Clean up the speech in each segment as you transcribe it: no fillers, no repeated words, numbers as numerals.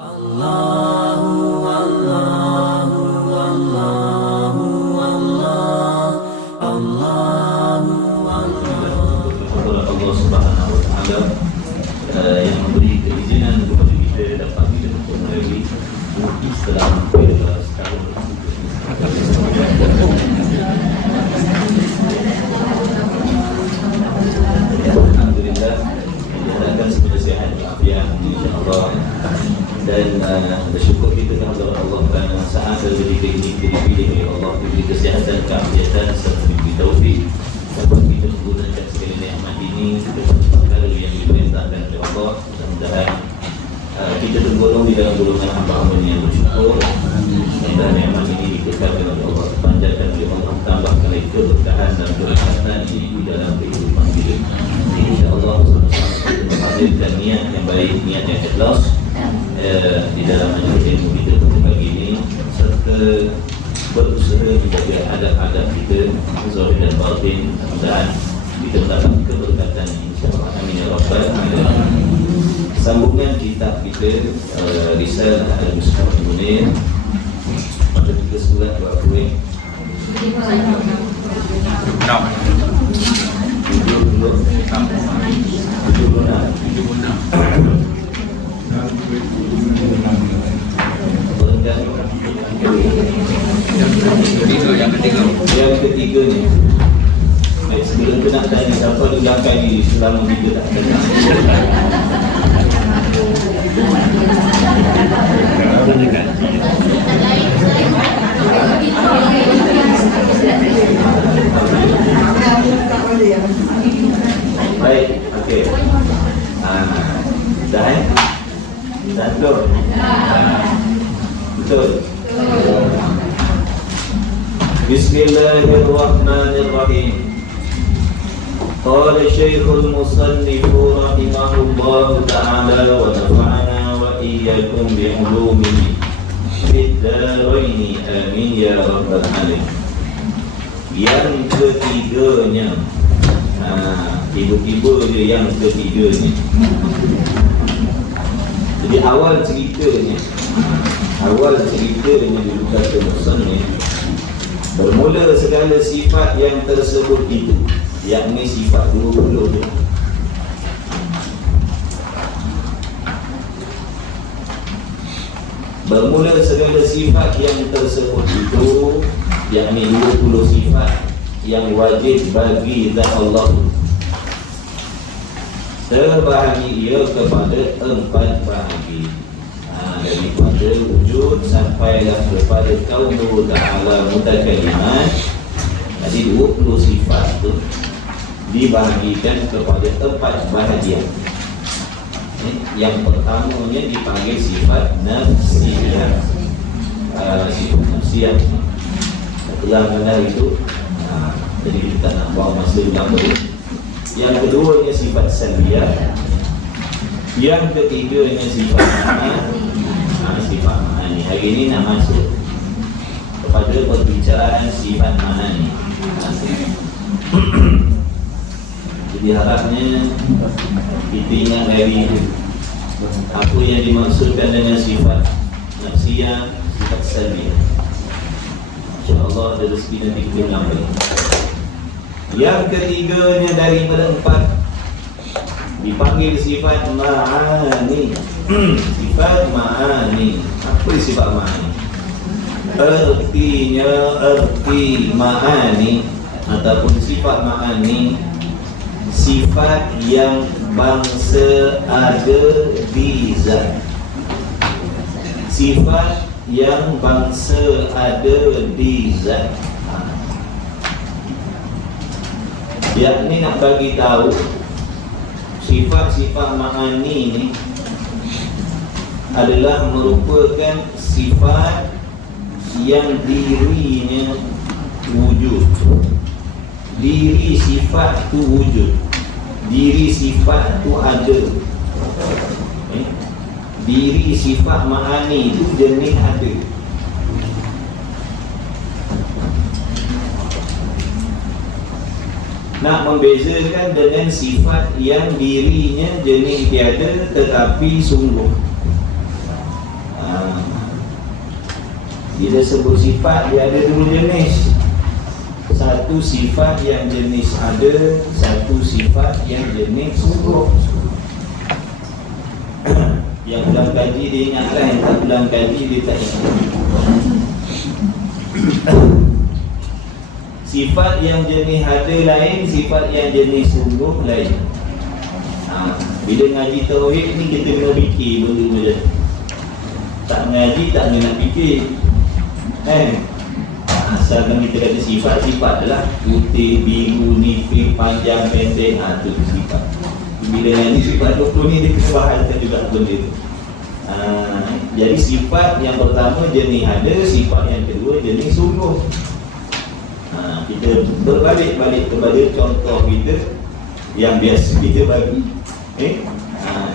Allah Subhanahu wa taala yang memberi keizinan kepada kita dapat kita untuk melalui bukti setelah sampai setahun. Alhamdulillah, diharapkan semoga sihat walafiat insya-Allah, dan bersyukur kita kepada Allah kerana saat ketika ini kita dipilih oleh Allah, diberi kesihatan, keafiatan serta diberi taufik dapat kita menggunakan segala nikmat ini untuk perkara yang diperintahkan oleh Allah. Mudah-mudahan kita tergolong di dalam golongan hamba-hamba yang bersyukur, dan nikmat ini dikekalkan oleh Allah, panjatkan oleh Allah, tambahkan lagi keberkahan dan keberkatan di dalam kehidupan kita. InsyaAllah sama-sama kita menghadirkan niat yang baik, niat yang ikhlas di dalam majlis ilmu kita pada pagi ini, serta berusaha menjaga adab-adab kita zahir dan batin. Mudah-mudahan kita mendapat keberkatan insya-Allah. Amin ya rabbal alamin. Sambungan kitab kita Risalah Al-Mustaf Munir pada 3 surat 20 Yang ketiga ni, sebelum tu nak tanya siapa di belakang ni selama kita tak kenal. Baik, okey. Dah eh? Dah betul? Betul. Bismillahirrahmanirrahim. Qala Syekhul Musannif rahimahullahu ta'ala wa nafa'ana wa iyyakum bi ulumihi fid dharain amin ya rabbal alamin. Yang ketiganya, tiba-tiba dia yang ketiganya. Jadi awal ceritanya dulu kata Musannif, bermula segala sifat yang tersebut itu, yakni sifat 20 tu. Bermula segala sifat yang tersebut itu, yakni 20 sifat yang wajib bagi zat Allah, terbahagi ia kepada 4 bahagi. Daripada wujud sampailah kepada Qauluhu Ta'ala Mutakalimat. Jadi 20 sifat itu dibahagikan kepada 4 bahagian. Yang pertamanya dipanggil sifat nafsiyah. Sifat nafsiyah setelah mengenal itu, jadi kita nak bawa masa lama. Yang keduanya sifat salbiyah. Yang ketiganya sifat sifat ma'ani. Hari ini nak masuk kepada perbicaraan sifat ma'ani. Jadi harapnya kita ingat dari apa yang dimaksudkan dengan sifat nafsiyah, sifat salbiyah. InsyaAllah ada rezeki nanti kita mengambil. Yang ketiganya daripada 4 dipanggil sifat ma'ani. Sifat ma'ani. Apa sifat ma'ani? Erti ma'ani ataupun sifat ma'ani, sifat yang bangsa ada di zat. Sifat yang bangsa ada di zat. Yakni nak bagi tahu sifat-sifat ma'ani ni adalah merupakan sifat yang dirinya wujud. Diri sifat tu wujud. Diri sifat tu ada. Diri sifat ma'ani tu jenis ada. Nak membezakan dengan sifat yang dirinya jenis tiada tetapi sungguh. Bila sebut sifat, dia ada dua jenis. Satu sifat yang jenis ada, satu sifat yang jenis sungguh. Yang ulang kaji dia ingatlah, yang tak ulang kaji dia tak ingat. Sifat yang jenis ada lain, sifat yang jenis sungguh lain. Bila ngaji tauhid ni kita kena fikir benda macam tu. Tak ngaji tak kena nak fikir. Asalkan kita kata sifat-sifat adalah putih, biru, nipis, panjang, pendek, itu sifat. Bila ngaji sifat 20 ni dia kena bahasakan juga benda tu. Jadi sifat yang pertama jenis ada, sifat yang kedua jenis sungguh. Kita berbalik-balik kepada contoh kita yang biasa kita bagi.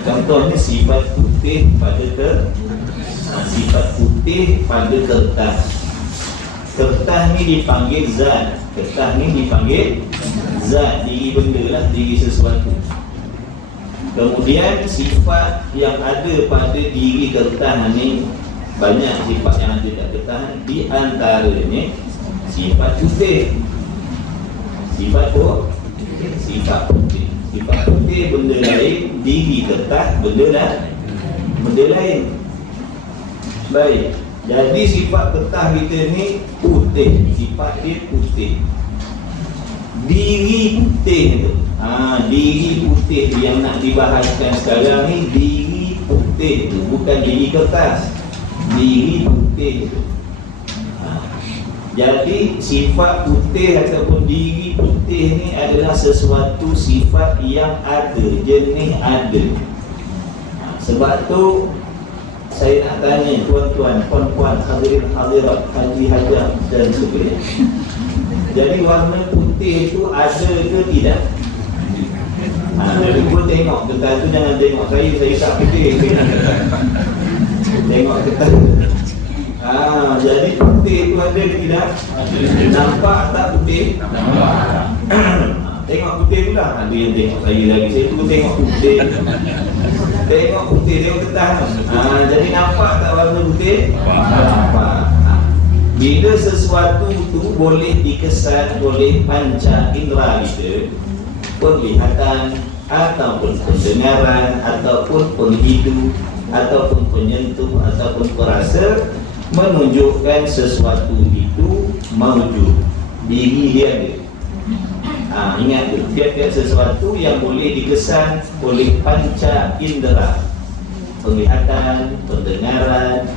Contohnya sifat putih pada sifat putih pada kertas. Kertas ni dipanggil zat. Kertas ni dipanggil zat, diri benda lah, diri sesuatu. Kemudian sifat yang ada pada diri kertas ni, banyak sifat yang ada pada kertas. Di antaranya sifat putih. Sifat apa? Sifat putih. Sifat putih benda lain, diri kertas benda lain. Baik. Jadi sifat kertas kita ni putih. Sifat dia putih. Diri putih tu. Diri putih yang nak dibahaskan sekarang ni, diri putih tu, bukan diri kertas. Diri putih tu. Jadi sifat putih ataupun diri putih ni adalah sesuatu sifat yang ada, jenis ada. Sebab tu saya nak tanya tuan-tuan, puan-puan, hadirin hadirat, haji hajah dan sebagainya. Jadi warna putih itu ada ke tidak? Jadi pun tengok, kertas tu jangan tengok saya tak putih. Tengok kertas. Jadi putih itu ada ke tidak? Nampak tak putih? Nampak. Tengok putih pula. Ada yang tengok saya lagi. Saya tu tengok putih. Tengok putih, tengok kertas. Jadi nampak tak warna putih? Nampak. Bila sesuatu itu boleh dikesan oleh panca indera kita, penglihatan ataupun pendengaran ataupun penghidu ataupun penyentuh ataupun perasa, menunjukkan sesuatu itu mawjud, diri dia ada. Ingat tu, tiap-tiap sesuatu yang boleh dikesan oleh panca indera, penglihatan, pendengaran,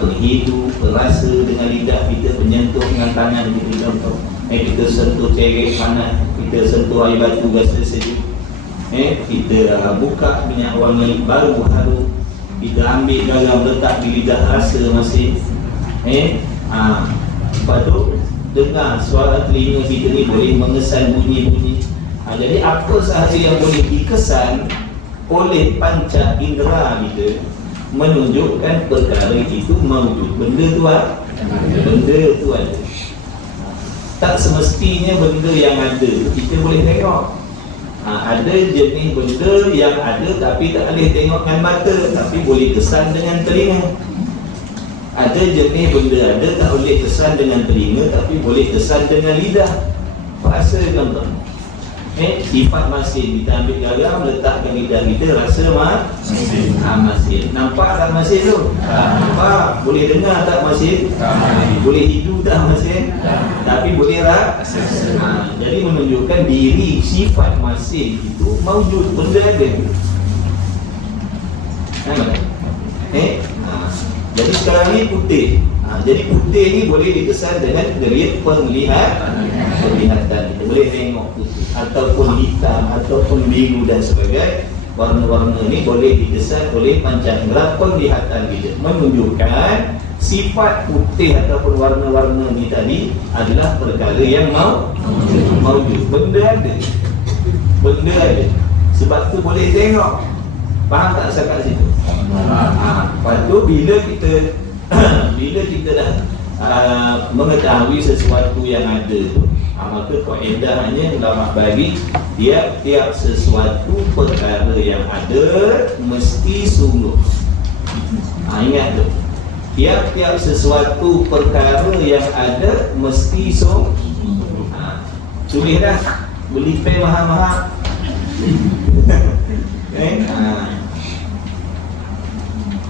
penghidu, perasa dengan lidah kita, menyentuh dengan tangan kita, contoh. Kita sentuh cerek panas, kita sentuh air batu rasa sejuk. Kita buka minyak wangi baru harum, kita ambil garam letak di lidah rasa masih. Lepas tu dengar suara telinga kita ni boleh mengesan bunyi-bunyi. Jadi apa sahaja yang boleh dikesan oleh panca indera kita menunjukkan perkara itu mawjud. Benda tu ada. Tak semestinya benda yang ada kita boleh tengok. Ada jenis benda yang ada tapi tak boleh tengok dengan mata, tapi boleh kesan dengan telinga. Ada jenis benda ada tak boleh kesan dengan telinga tapi boleh kesan dengan lidah. Rasa contoh. Sifat masin, kita ambil garam letakkan lidah kita, rasa masin. Nampak tak masin tu? Nampak. Boleh dengar tak masin? Boleh hidu tak masin? Tapi boleh rasa. Jadi menunjukkan diri sifat masin itu mawjud, benda ada. Jadi sekarang ni putih. Jadi putih ni boleh dikesan dengan dari penglihatan. Kita boleh tengok putih ataupun hitam ataupun biru dan sebagainya. Warna-warna ni boleh dikesan oleh panca indera penglihatan kita, menunjukkan sifat putih ataupun warna-warna ni tadi adalah perkara yang mawjud. Benda ada. Sebab tu boleh tengok. Faham tak cakap situ? Lepas tu bila kita dah mengetahui sesuatu yang ada tu, maka kaedahnya ulama bagi tiap-tiap sesuatu perkara yang ada mesti sungguh. Ingat tu. tiap-tiap sesuatu perkara yang ada mesti tulis dah, beli pen mahal-mahal.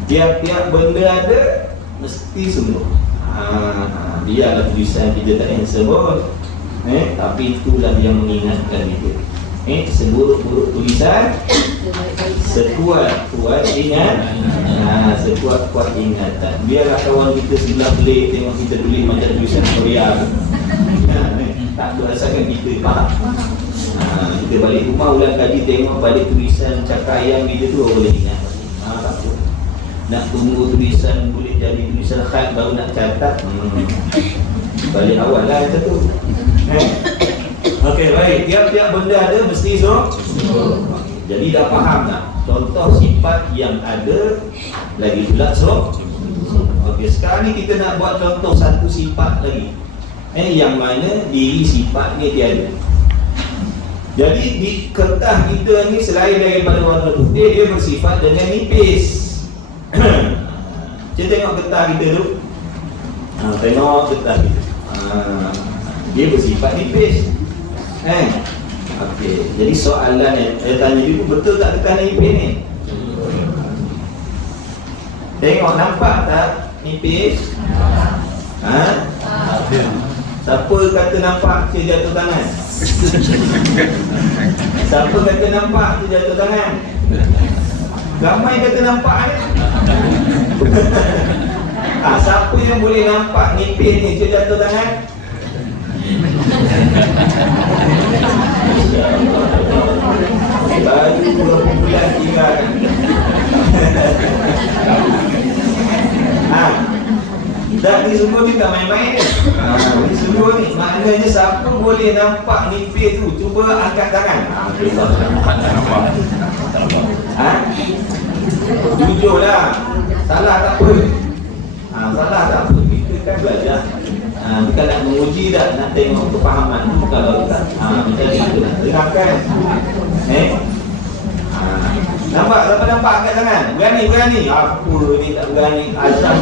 Tiap-tiap benda ada mesti sungguh. Biarlah tulisan kita tak yang sebut, tapi itulah yang mengingatkan kita. Seburuk-buruk tulisan, sekuat-kuat ingat, sekuat-kuat ingatan. Biarlah kawan kita sebelah belik tengok kita tulis macam tulisan Korea, tak berasakan kita faham. Kita balik rumah ulang kaji tengok balik tulisan cakap yang kita tu boleh ingat. Tak apa. Nak tunggu tulisan boleh jadi tulisan khat baru nak catat. Balik awal lah macam tu. Okey, baik. Tiap-tiap benda ada mesti jadi dah faham tak? Contoh sifat yang ada lagi pula okey, sekarang ni kita nak buat contoh satu sifat lagi. Yang mana diri sifat ni tiada. Jadi di kertas kita ni selain daripada warna putih, dia bersifat dengan nipis. Kita tengok kertas kita tu. Tengok kertas kita. Dia bersifat nipis. Okey. Jadi soalan yang tanya dulu, betul tak kertas nipis ni? Tengok, nampak tak nipis? Siapa kata nampak dia jatuh tangan? Siapa kata nampak dia jatuh tangan? Ramai kata nampak ni. Siapa yang boleh nampak nipis ni dia jatuh tangan? Baru 2 bulan tinggal. Dan ni semua ni tak main-main. Ni semua ni maknanya siapa boleh nampak nipis tu, cuba angkat tangan. Jujurlah. Salah tak apa. Salah tak apa. Kita kan belajar. Kita nak menguji dah, nak tengok kefahaman tu. Kalau tak, macam itu nak dengarkan. Nampak? Siapa nampak angkat tangan? Berani? Apa ni tak berani? Asal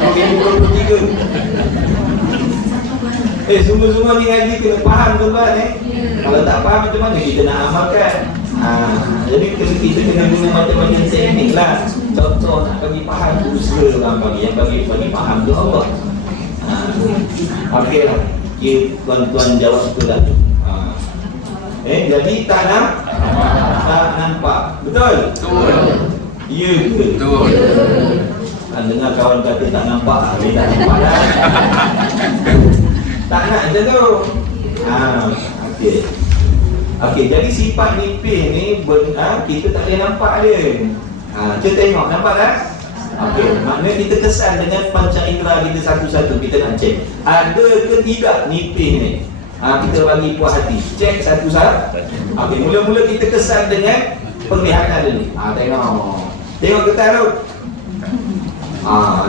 2023. Semua-semua ni ngaji kena faham tuan-tuan. Kalau tak faham macam mana kita nak amalkan? Jadi kita kena guna macam-macam teknik lah. Contoh nak bagi faham, usaha orang bagi. Yang bagi faham tu Allah. Okey lah. Tuan-tuan jawab betul lah. Jadi tak nampak. Betul? Ya ke? Betul. Dengar kawan kata tak nampak, dia tak nampak dah. Tak nak macam tu. Okey, jadi sifat nipis ni kita tak boleh nampak dia. Kita tengok, nampak tak? Okey, maknanya kita kesan dengan panca indera kita satu-satu. Kita nak cek ada ke tidak nipis ni. Kita bagi puas hati, cek satu-satu. Okey, mula-mula kita kesan dengan penglihatan dulu. Tengok kertas tu.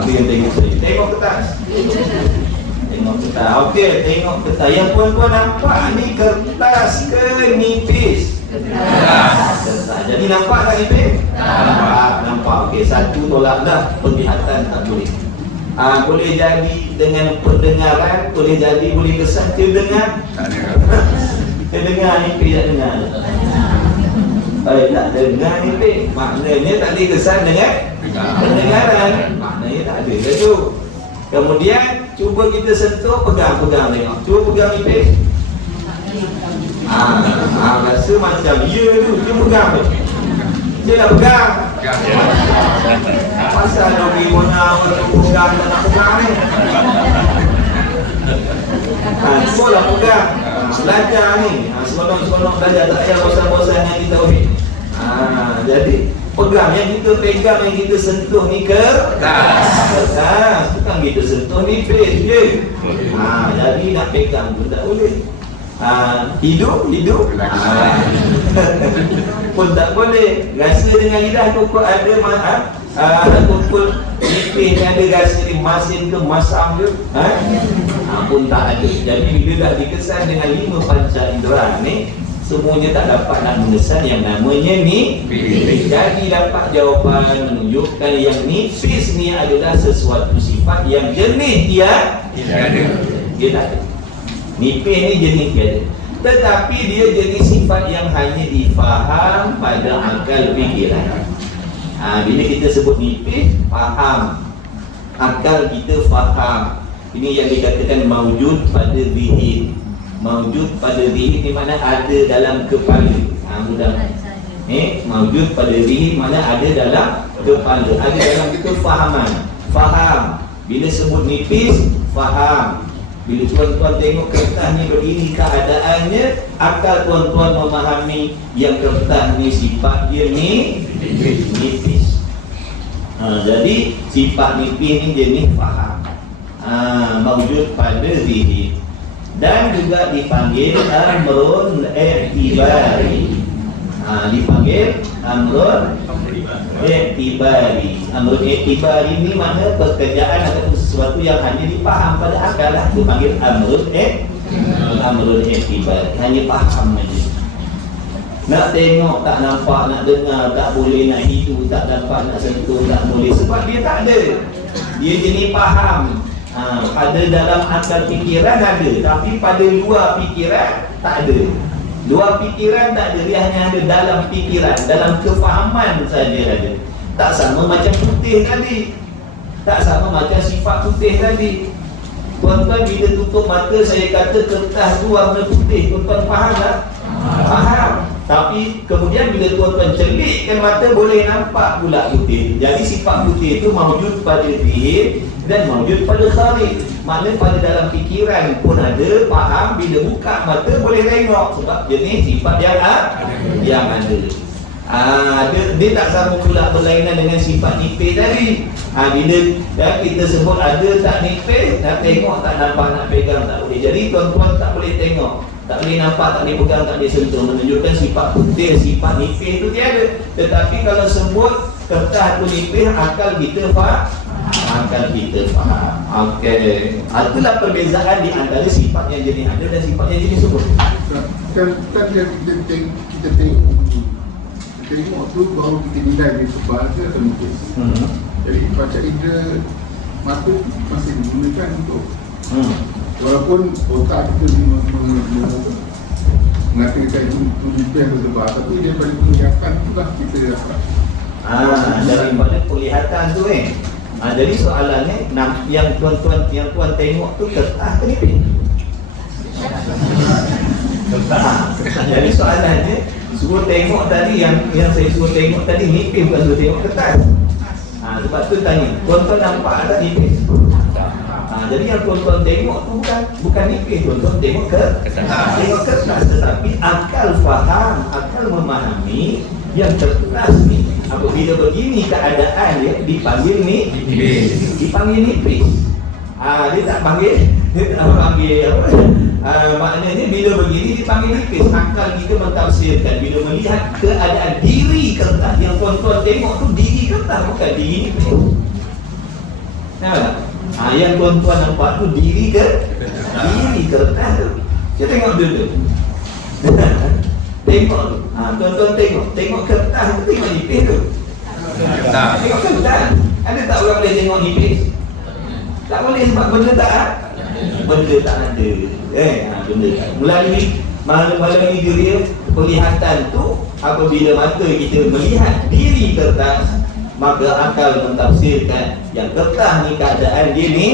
Itu yang tengok saya. Tengok kertas. Tengok kertas. Okey, tengok kertas. Yang puan-puan nampak ni kertas ke nipis? Kertas. Jadi nampak tak nipis? Nampak. Okey, satu tolak dah, penglihatan tak boleh. Boleh jadi dengan pendengaran, boleh jadi boleh kesan terdengar. Terdengar nipis tak dengar. Tak dengar nipis, maknanya tak ada kesan dengan pendengaran. Maknanya tak ada tu. Kemudian cuba kita sentuh, pegang tengok. Cuba pegang nipis. Rasa macam ya tu, dia pegang tu. Dia nak pegang. Pasal nak pergi mana pegang, tak nak pegang ni. Cubalah pegang. Belajar ni. Seronok belajar, tak payah bosan-bosan yang kita tauhid. Jadi pegang, yang kita pegang, yang kita sentuh ni kertas. Bukan kita sentuh nipis je. Jadi nak pegang pun tak boleh. Hidup pun tak boleh. Rasa dengan lidah pokok ada pokok nipis ni ada rasa ni, masin ke masam ke pun tak ada. Jadi bila dah dikesan dengan 5 panca indera ni, semuanya tak dapat nak mengesan yang namanya nipis. Jadi dapat jawapan menunjukkan yang nipis ni adalah sesuatu sifat yang jenis dia tak ada. Nipis ni jenis dia ada, tetapi dia jenis sifat yang hanya difaham pada akal fikiran. Bila kita sebut nipis, faham, akal kita faham. Ini yang dikatakan maujud pada zihir. Maujud pada zihir ni makna ada dalam kepala. Mudah. Maujud pada zihir makna ada dalam kepala, ada dalam kefahaman. Faham. Bila sebut nipis, faham. Bila tuan-tuan tengok kertas ni begini keadaannya, akal tuan-tuan memahami yang kertas ni sifat dia nipis. Jadi sifat nipis ni jenis faham. Maujud pada zihir. Dan juga dipanggil amrun i'tibari. Dipanggil amrun i'tibari. Amrun i'tibari ni makna pekerjaan atau sesuatu yang hanya dipaham pada akal lah. Dipanggil amrun i'tibari. Hanya faham saja. Nak tengok tak nampak, nak dengar tak boleh, nak hidup tak dapat, nak sentuh tak boleh, sebab dia tak ada. Dia jenis faham. Ada dalam akal fikiran ada, tapi pada luar fikiran tak ada. Luar fikiran tak ada, dia hanya ada dalam fikiran, dalam kefahaman saja ada. Tak sama macam putih tadi, tak sama macam sifat putih tadi. Tuan-tuan bila tutup mata saya kata kertas tu warna putih, tuan-tuan faham tak? Faham. Tapi kemudian bila tuan-tuan celikkan mata boleh nampak pula putih. Jadi sifat putih itu maujud pada zihir dan maujud pada kharij. Maknanya pada dalam fikiran pun ada, faham, bila buka mata boleh tengok, sebab jenis sifat yang ada. Dia tak sama pula berlainan dengan sifat nipis tadi. Bila kita sebut ada tak nipis, nak tengok tak nampak, nak pegang tak boleh. Jadi tuan-tuan tak boleh tengok, tak boleh nampak, tak boleh pegang, tak boleh sentuh, menunjukkan sifat putih, sifat nipis itu tiada. Tetapi kalau sebut kertas itu nipis, akal kita faham. Okey. Itulah perbezaan di antara sifat yang jenis ada dan sifat yang jenis sebut. Kan kita tengok tu baru kita nilai dia sebab ke atau nipis. Jadi baca indera mata masih digunakan untuk walaupun otak kita mengatakan itu nipis atau sebab, tapi daripada penglihatan tu lah kita dapat. Daripada penglihatan tu jadi soalannya yang tuan tengok tu kertas ke nipis? Jadi soalannya suruh tengok tadi, yang saya suruh tengok tadi nipis, bukan suruh tengok kertas. Sebab tu tanya, tuan-tuan nampak tak nipis? Jadi yang tuan-tuan tengok tu bukan nipis, tuan-tuan tengok kertas. Tetapi akal faham, akal memahami yang kertas ni apabila begini keadaan dia dipanggil nipis. Dia tak panggil maknanya bila begini dipanggil nipis. Akal kita mentafsirkan bila melihat keadaan diri kertas yang tuan-tuan tengok tu diri kertas, bukan diri nipis. Nampak? Yang tuan-tuan nampak tu diri kertas tu. Kita tengok dulu. Tengok tu. Tuan-tuan tengok kertas tu, tengok nipis tu. Tengok kertas. Ada tak orang boleh tengok nipis? Tak boleh sebab benda tak ada. Benda tak. Melalui diri penglihatan tu, apabila mata kita melihat diri kertas, maka akal mentafsirkan yang kertas ni keadaan dia ni.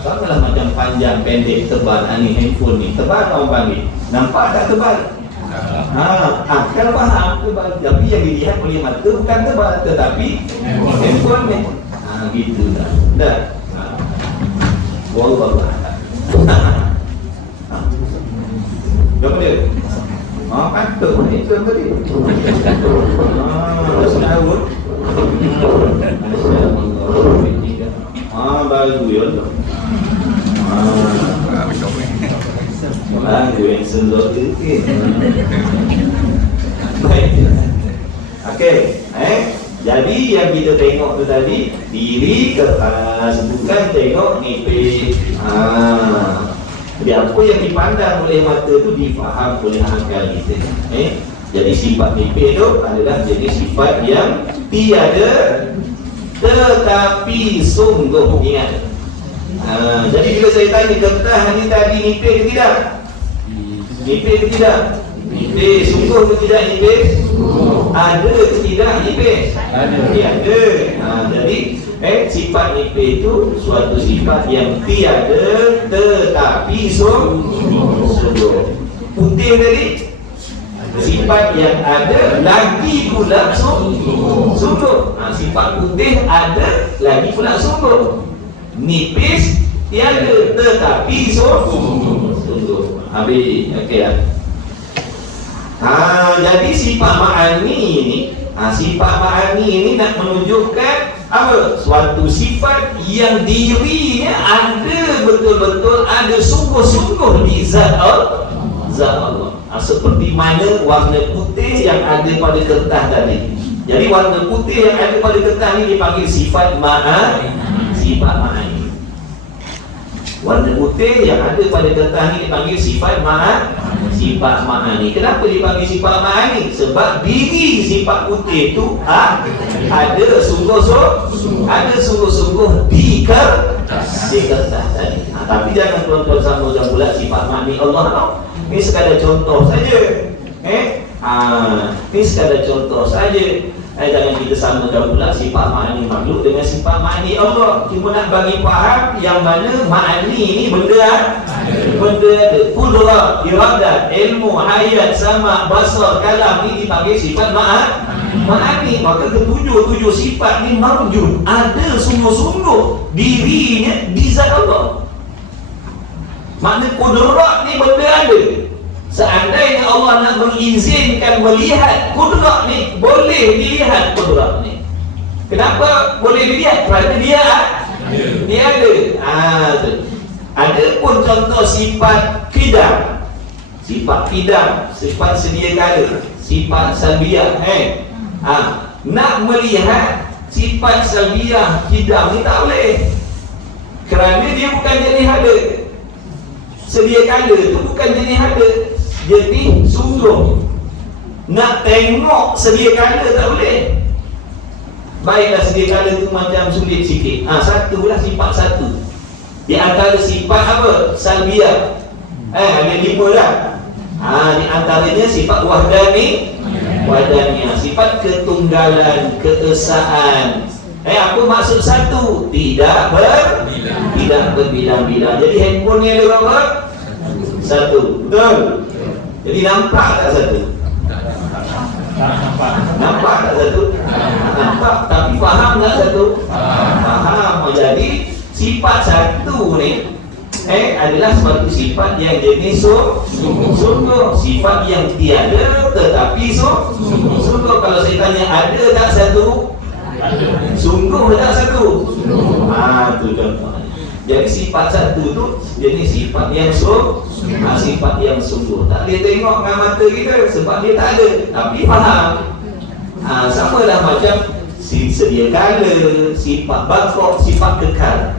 Samalah macam panjang, pendek, tebal. Ni handphone ni tebal, orang panggil. Nampak tak tebal? Akal faham tebal. Tapi yang dilihat oleh mata bukan tebal, tetapi handphone ni. Gitu dah. Wallahu a'lam. Berapa dia? Patut itu yang tadi. Setahun. Baru ya. Lagu yang sendok itu. Baik. Okey, jadi yang kita tengok tu tadi diri kertas, bukan tengok nipis. Jadi apa yang dipandang oleh mata itu difaham oleh akal kita. Jadi sifat mimpi itu adalah jenis sifat yang tiada tetapi sungguh. Ingat. Jadi bila saya tanya Ketah ni tadi mimpi ke tidak? Mimpi ke tidak? Mimpi. Sungguh ke tidak mimpi? Ada ke tidak mimpi? Ada. Jadi sifat mimpi itu suatu sifat yang tiada tetapi sungguh. Putih tadi sifat yang ada lagi pula sungguh. Sifat putih ada lagi pula sungguh. Nipis tiada tetapi sungguh. Habis. Okey lah. Jadi sifat ma'ani ini, sifat ma'ani ini nak menunjukkan apa? Suatu sifat yang dirinya ada betul-betul, ada sungguh-sungguh di zat Allah. Seperti mana warna putih yang ada pada kertas tadi. Jadi warna putih yang ada pada kertas ni dipanggil sifat sifat ma'ani. Warna putih yang ada pada kertas ni dipanggil sifat ma'ani. Kenapa dipanggil sifat ma'ani? Sebab diri sifat putih itu ada sungguh-sungguh di kertas tadi. Tapi jangan tuan-tuan samakan pula sifat ma'ani Allah tau. Ini sekadar contoh saja. Ini sekadar contoh saja. Jangan kita samakan pula sifat ma'ani makhluk dengan sifat ma'ani Allah. Cuma nak bagi faham yang mana ma'ani ni benda ada. Qudrah, iradat, ilmu, hayat, sama, basar, kalam ni dipanggil sifat ma'ani. Maka ketujuh sifat ni mawjud, ada sungguh-sungguh dirinya di zat Allah. Makna qudrah ni benda ada. Seandainya Allah nak mengizinkan melihat kudrat ni, boleh dilihat kudrat ni. Kenapa boleh dilihat? Kerana dia ada. Ada pun contoh sifat qidam. Sifat sedia kala, sifat salbiyah. Nak melihat sifat salbiyah qidam ni tak boleh. Kerana dia bukan jenis ada. Sedia kala tu bukan jenis ada. Jadi sungguh nak tengok sedia kala tak boleh. Baiklah sedia kala tu macam sulit sikit. Satulah sifat satu. Di antara sifat apa? Salbiyah. Ada 5 dah. Di antaranya sifat wahdaniyah, sifat ketunggalan, keesaan. Apa maksud satu? Tidak berbilang-bilang. Jadi handphone ni ada berapa? Satu. Betul? Jadi nampak tak satu? Nampak tak satu? Nampak. Tapi faham tak satu? Faham. Jadi sifat satu ni adalah suatu sifat yang jenis sungguh. Sifat yang tiada tetapi sungguh. Kalau saya tanya ada tak satu? Sungguh tak satu? Itu contoh. Jadi sifat satu tu jenis sifat yang sifat yang sungguh. Tak boleh tengok dengan mata kita sebab dia tak ada, tapi faham. Sama lah macam sedia kala, sifat bakok, sifat kekal.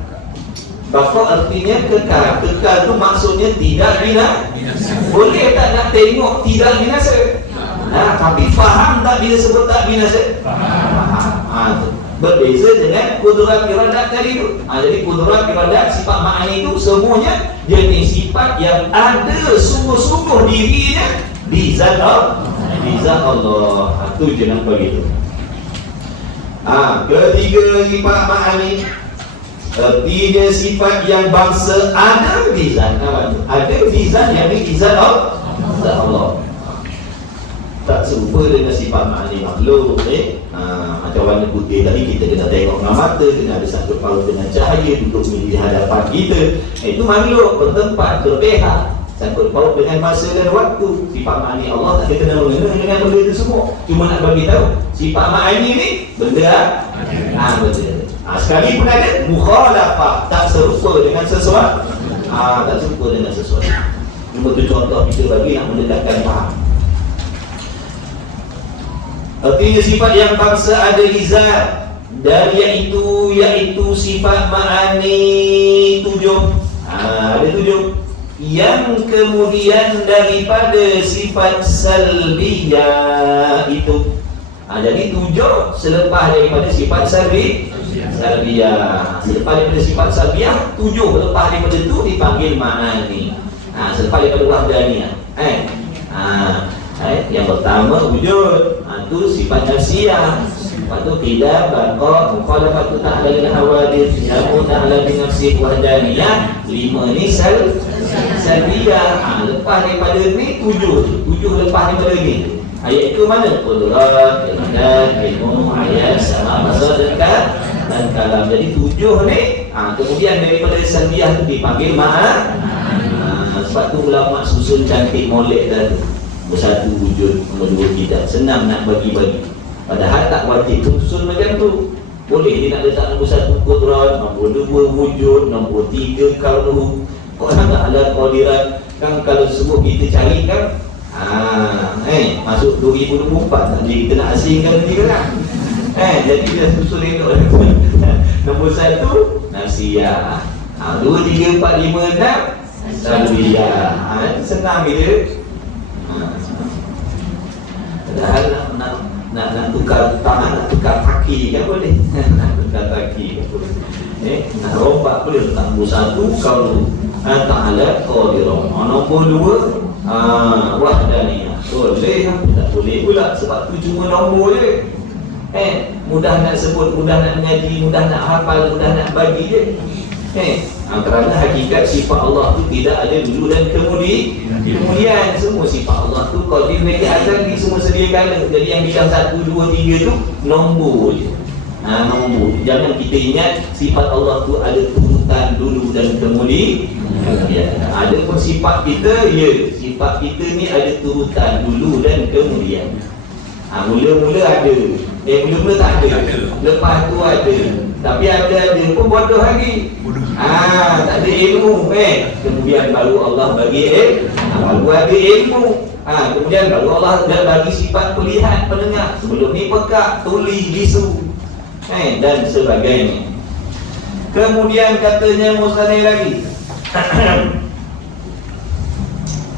Bakok artinya kekal. Kekal tu maksudnya tidak binasa. Boleh tak nak tengok tidak binasa? Tapi faham tak bila sebut tak binasa? Faham. Berbeza dengan kudrat iradat tadi tu. Jadi kudrat iradat, sifat ma'ani itu semuanya jenis sifat yang ada sungguh-sungguh dirinya di zat Allah. Itu je nak begitu. Ketiga sifat ma'ani, artinya sifat yang bangsa ada di zat. Ada di zat yang di zat Allah. Tak serupa dengan sifat ma'ani makhluk. Macam warna putih tadi, kita kena tengok dengan mata, kena ada sangkut paut dengan cahaya duduk di hadapan kita. Itu makhluk bertempat, berpihak, sangkut paut dengan masa dan waktu. Sifat ma'ani Allah tak kena mengena dengan benda itu semua. Cuma nak bagi tahu sifat ma'ani ni benda benda. Sekalipun ada mukhalafah, tak serupa dengan sesuatu. Tak serupa dengan sesuatu. Cuma tu contoh kita bagi nak mendekatkan faham. Artinya sifat yang bangsa ada di zat, dan iaitu sifat ma'ani 7. Ada 7. yang kemudian daripada sifat salbiyah itu. Jadi 7 selepas daripada sifat salbiyah. Selepas daripada sifat salbiyah, 7 lepas daripada itu dipanggil ma'ani. Selepas daripada wahdaniyah. Yang pertama wujud, itu sifat nafsiyah. Lepas tu qidam, baqa, mukhalafatu ta'ala lil hawadith, yamu ta'ala bi nafsi wahdaniyah. 5 ni salbiyah. Lepas daripada ni 7 lepas daripada ni. Ayat itu mana? Qudrat, iradat, ilmu, ayat, sama, basar dan kalam. Jadi 7 ni. Kemudian daripada salbiyah tu dipanggil ma'an. Sebab tu ulama susun cantik molek tadi. Bersatu wujud, nombor 2 tidak. Senang nak bagi-bagi. Padahal tak wajib susun macam tu. Boleh dia nak letak nombor 1 qudrat, nombor 2 wujud, nombor 3 kaunu. Orang tak ada qadirat. Kan kalau semua kita cari kan, masuk 2024 nanti kita nak asingkan nanti kan. Jadi kita susun elok. Nombor 1 nafsiyah, 2, 3, 4, 5, 6 salbiyah. Senang gitu. Padahal nak tukar tangan, nak tukar kaki kan boleh. Nak tukar kaki kan boleh. Nak rompak boleh. Nombor 1 kalau ta'ala qadirah. Nombor 2 wahdaniyah. Boleh, tak boleh pula sebab tu cuma nombor je. Mudah nak sebut, mudah nak mengaji, mudah nak hafal, mudah nak bagi je. Kerana hakikat sifat Allah tu tidak ada dulu dan kemudian. Semua sifat Allah tu qadir lagi azal ni semua sedia kala. Jadi yang bidang 1, 2, 3 tu nombor je. Nombor. Jangan kita ingat sifat Allah tu ada turutan dulu dan kemudian. Ada pun sifat kita, sifat kita ni ada turutan dulu dan kemudian. Mula-mula ada, mula-mula tak ada. Lepas tu ada. Tapi ada pun bodoh lagi. Tak ada ilmu. Kemudian baru Allah bagi baru ada ilmu. Kemudian baru Allah dah bagi sifat pelihat, pendengar. Sebelum ni pekak, tuli, bisu, dan sebagainya. Kemudian katanya Musani lagi.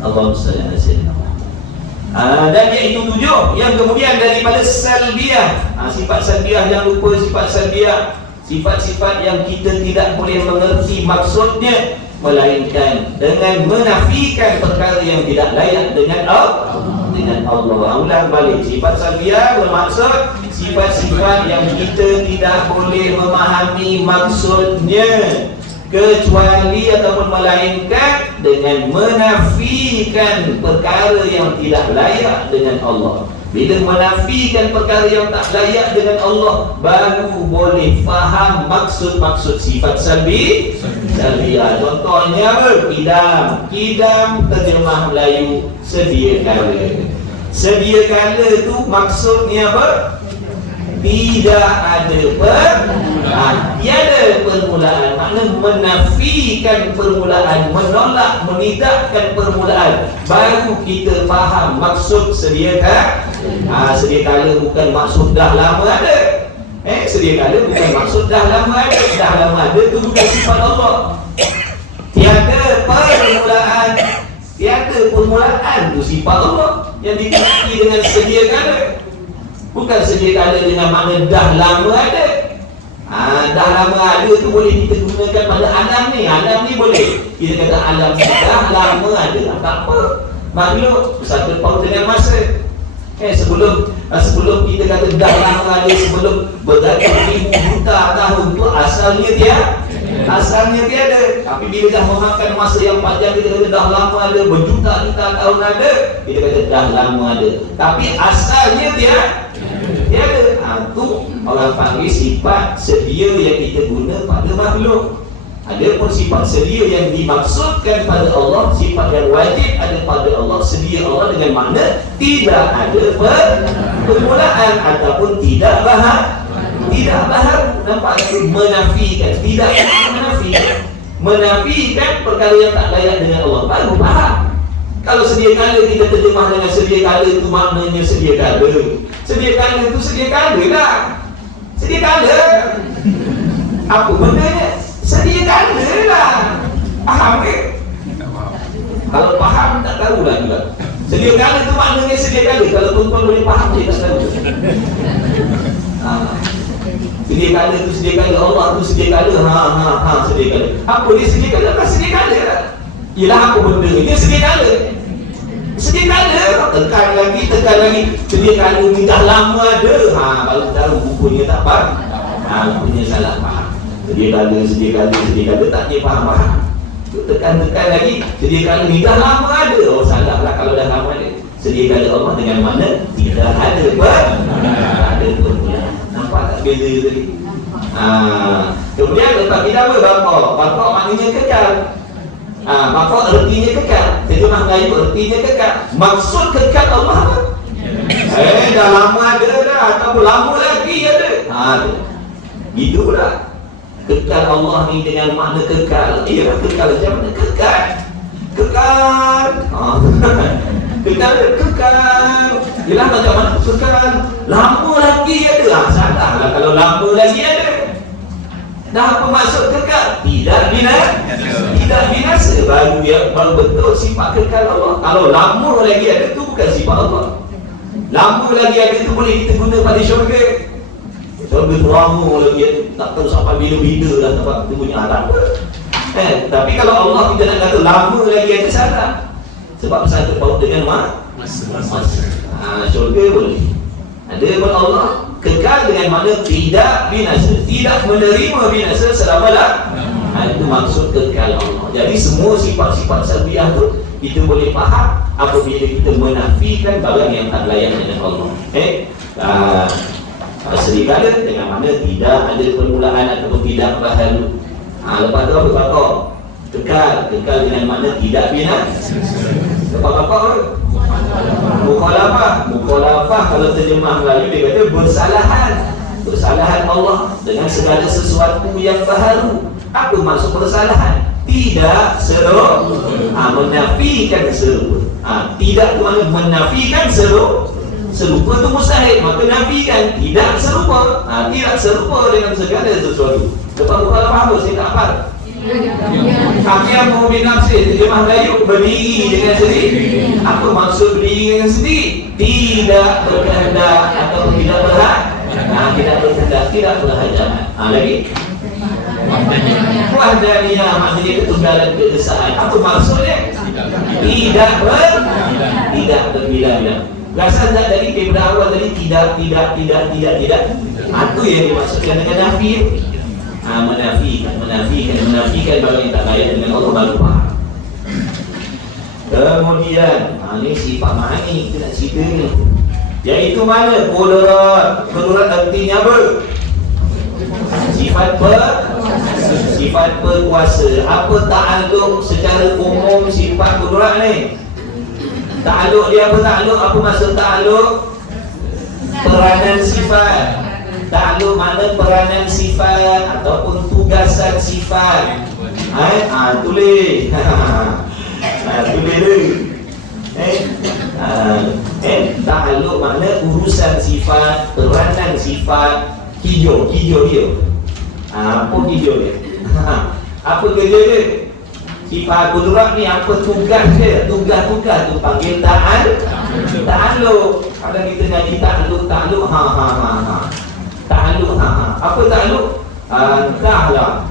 Allahumma salli ala sayyidina Muhammad. Dan iaitu 7 yang kemudian daripada salbiyah. Sifat salbiyah, jangan lupa sifat salbiyah. Sifat-sifat yang kita tidak boleh mengerti maksudnya, melainkan dengan menafikan perkara yang tidak layak dengan Allah. Ulang balik. Sifat salbiyah bermaksud sifat-sifat yang kita tidak boleh memahami maksudnya, kecuali ataupun melainkan dengan menafikan perkara yang tidak layak dengan Allah. Bila menafikan perkara yang tak layak dengan Allah, baru boleh faham maksud-maksud sifat salbiyah. Contohnya apa? Qidam terjemah Melayu sedia kala. Sedia kala tu maksudnya apa? Tidak ada tiada permulaan. Maknanya menafikan permulaan, menolak, menidakkan permulaan. Baru kita faham maksud sedia kala bukan maksud dah lama ada. Sedia kala bukan maksud dah lama ada. Dah lama ada tu bukan sifat Allah. Tiada permulaan tu sifat Allah yang dikenali dengan sedia kala. Bukan sedia kala dengan makna dah lama ada. Dah lama ada tu boleh kita gunakan pada alam ni. Alam ni boleh kita kata alam dah lama ada. Tak apa, makhluk satu paut dengan masa. Sebelum kita kata dah lama ada, sebelum beratus-ribu juta tahun tu asalnya tiada. Tapi bila dah memakan masa yang panjang, kita kata dah lama ada, berjuta-juta tahun ada, kita kata dah lama ada. Tapi asalnya tiada. Itu orang panggil sifat sedia yang kita guna pada makhluk. Ada pun sifat sedia yang dimaksudkan pada Allah, sifat yang wajib ada pada Allah, sedia Allah dengan makna tidak ada permulaan ataupun tidak baharu. Nampak menafikan, tidak menafikan perkara yang tak layak dengan Allah, baru faham. Kalau sedia kala kita terjemah dengan sedia kala itu maknanya sedia kala. Sedia kala itu sedia kala lah. Sedia kala. Apa bendanya? Sedia kala lah. Faham ke? Kalau faham tak tahulah juga. Sedia kala tu maknanya sedia kala. Kalau tuan-tuan boleh faham dia tak tahu. Sedia kala tu sedia kala, Allah tu sedia kala. Sedia kala. Apa dia sedia kala? Apa sedia kala? Ialah apa benda ni? Dia sedia kala. Sedia kala, tekan lagi. Sedia kala ni dah lama ada. Baru tahu bukunya tak faham. Bukunya salah faham. Sedia kala tak dia faham. Tekan lagi. Sedia kala ni dah lama ada. Oh salah lah kalau dah lama ada. Sedia kala Allah dengan mana? Tidak ada ada permulaan. Nampak tak beza tadi? Kemudian lepas kita apa? Bapa maknanya kekal. Bapa ertinya kekal. Terjemah Melayu ertinya kekal. Maksud kekal Allah apa? Dah lama ada dah. Atau lama lagi ada. Gitu pula. Kekal Allah ni dengan makna kekal. Ialah kekal macam mana? Kekal. Ialah macam mana kekal? Lama lagi ada. Salah lah kalau lama lagi ada. Dah apa maksud kekal? Tidak binasa. Baru betul sifat kekal Allah. Kalau lama lagi ada tu bukan sifat Allah. Lama lagi ada tu boleh kita guna pada syurga. Syurga tu lama lagi, tak tahu sampai bila-bila lah tempat kita punya alam. Tapi kalau Allah kita nak kata lama lagi ada, salah. Sebab pasal terpaut dengan masa. Syurga boleh. Ada pun Allah kekal dengan mana tidak binasa, tidak menerima binasa selama-lamanya. Itu maksud kekal Allah. Jadi semua sifat-sifat salbiah tu kita boleh faham apabila kita menafikan barang yang tak layak dengan Allah. Serikala dengan mana tidak ada permulaan ataupun tidak baharu. Lepas tu apa bakar? Kekal dengan mana tidak binasa. Lepas bakar Mukhalafah kalau terjemah Melayu dia kata bersalahan Allah dengan segala sesuatu yang baharu. Apa maksud bersalahan? Tidak serupa. Menafikan serupa. Tidak tu makna menafikan serupa tu mustahil. Maka nafikan tidak serupa. Tidak serupa dengan segala sesuatu. Lepas mukhalafah apa? Saya tak faham. Hakiam binafsi, terjemah Melayu, berdiri dengan sendiri. Apa maksud berdiri dengan sendiri? Tidak berkehendak atau tidak berkehendak, tidak berhajat. Lagi wahdaniyah maknanya ketunggalan keesaan. Apa maksudnya? Tidak berbilang-bilang. Rasa tak dari daripada awal tadi tidak. Itu yang dimaksudkan dengan nafi. Menafikan barang yang tak layak dengan Allah baru faham. Kemudian ini sifat ma'ani kita nak cerita ni, iaitu mana? Qudrat artinya apa? Sifat berkuasa. Apa ta'alluq secara umum sifat qudrat ni? Ta'alluq dia apa? Apa maksud ta'alluq? Peranan sifat. Ta'alluq makna peranan sifat ataupun tugasan sifat. Tulis. Tulis dulu. Ta'alluq makna urusan sifat, peranan sifat, hijau dia. Apa hijau dia? Apa kerja dia? Sifat qudrat ni apa tugas dia? Tugas tu panggil ta'alluq. Kalau kita ngaji ta'alluq. Apa ta'alluq? Entahlah.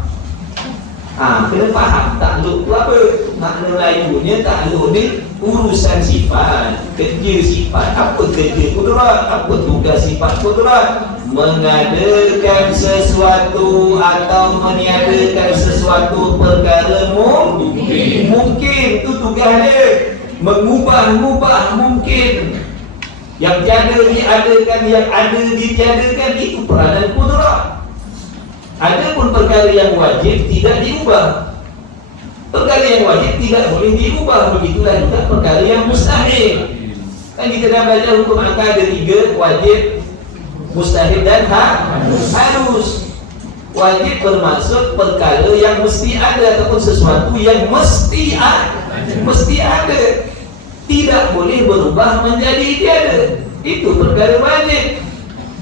Kena faham ta'alluq tu apa? Makna Melayunya ta'alluq ni urusan sifat, kerja sifat. Apa kerja qudrat? Apa tugas sifat qudrat? Mengadakan sesuatu atau meniadakan sesuatu perkara mungkin. Itu tugas dia. Mengubah mungkin. Yang tiada diadakan, yang ada ditiadakan, itu peranan qudrat. Ada pun perkara yang wajib tidak diubah. Perkara yang wajib tidak boleh diubah. Begitulah juga perkara yang mustahil. Kan kita dah belajar hukum akal ada 3, wajib, mustahil dan harus. Wajib bermaksud perkara yang mesti ada ataupun sesuatu yang mesti ada. Tidak boleh berubah menjadi tiada. Itu perkara wajib.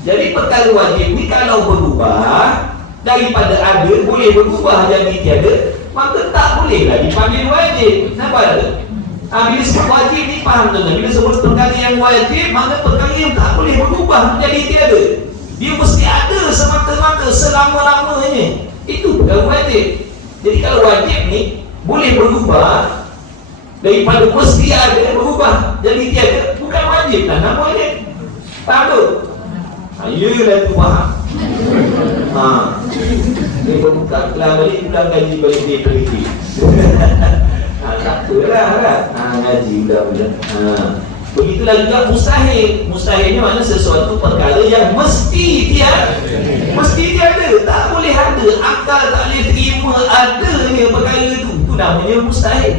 Jadi perkara wajib ni kalau berubah daripada ada boleh berubah jadi tiada, maka tak bolehlah dipanggil wajib. Nampak tak? Bila sebut wajib ni faham tuan. Bila sebut perkara yang wajib, maka perkara yang tak boleh berubah menjadi tiada. Dia mesti ada semata-mata selama-lamanya. Itu perkara wajib. Jadi kalau wajib ni boleh berubah daripada mesti ada berubah jadi tiada, bukan wajib lah namanya. Faham tu? Yelah tu faham. Dia berbuka kelas balik, pulang gaji balik dia teliti. Tak apalah kan. Ngaji budak-budak. Begitulah juga mustahil. Mustahilnya makna sesuatu perkara yang mesti tiada. Mesti tiada, tak boleh ada. Akal tak boleh terima adanya perkara itu. Itu namanya mustahil.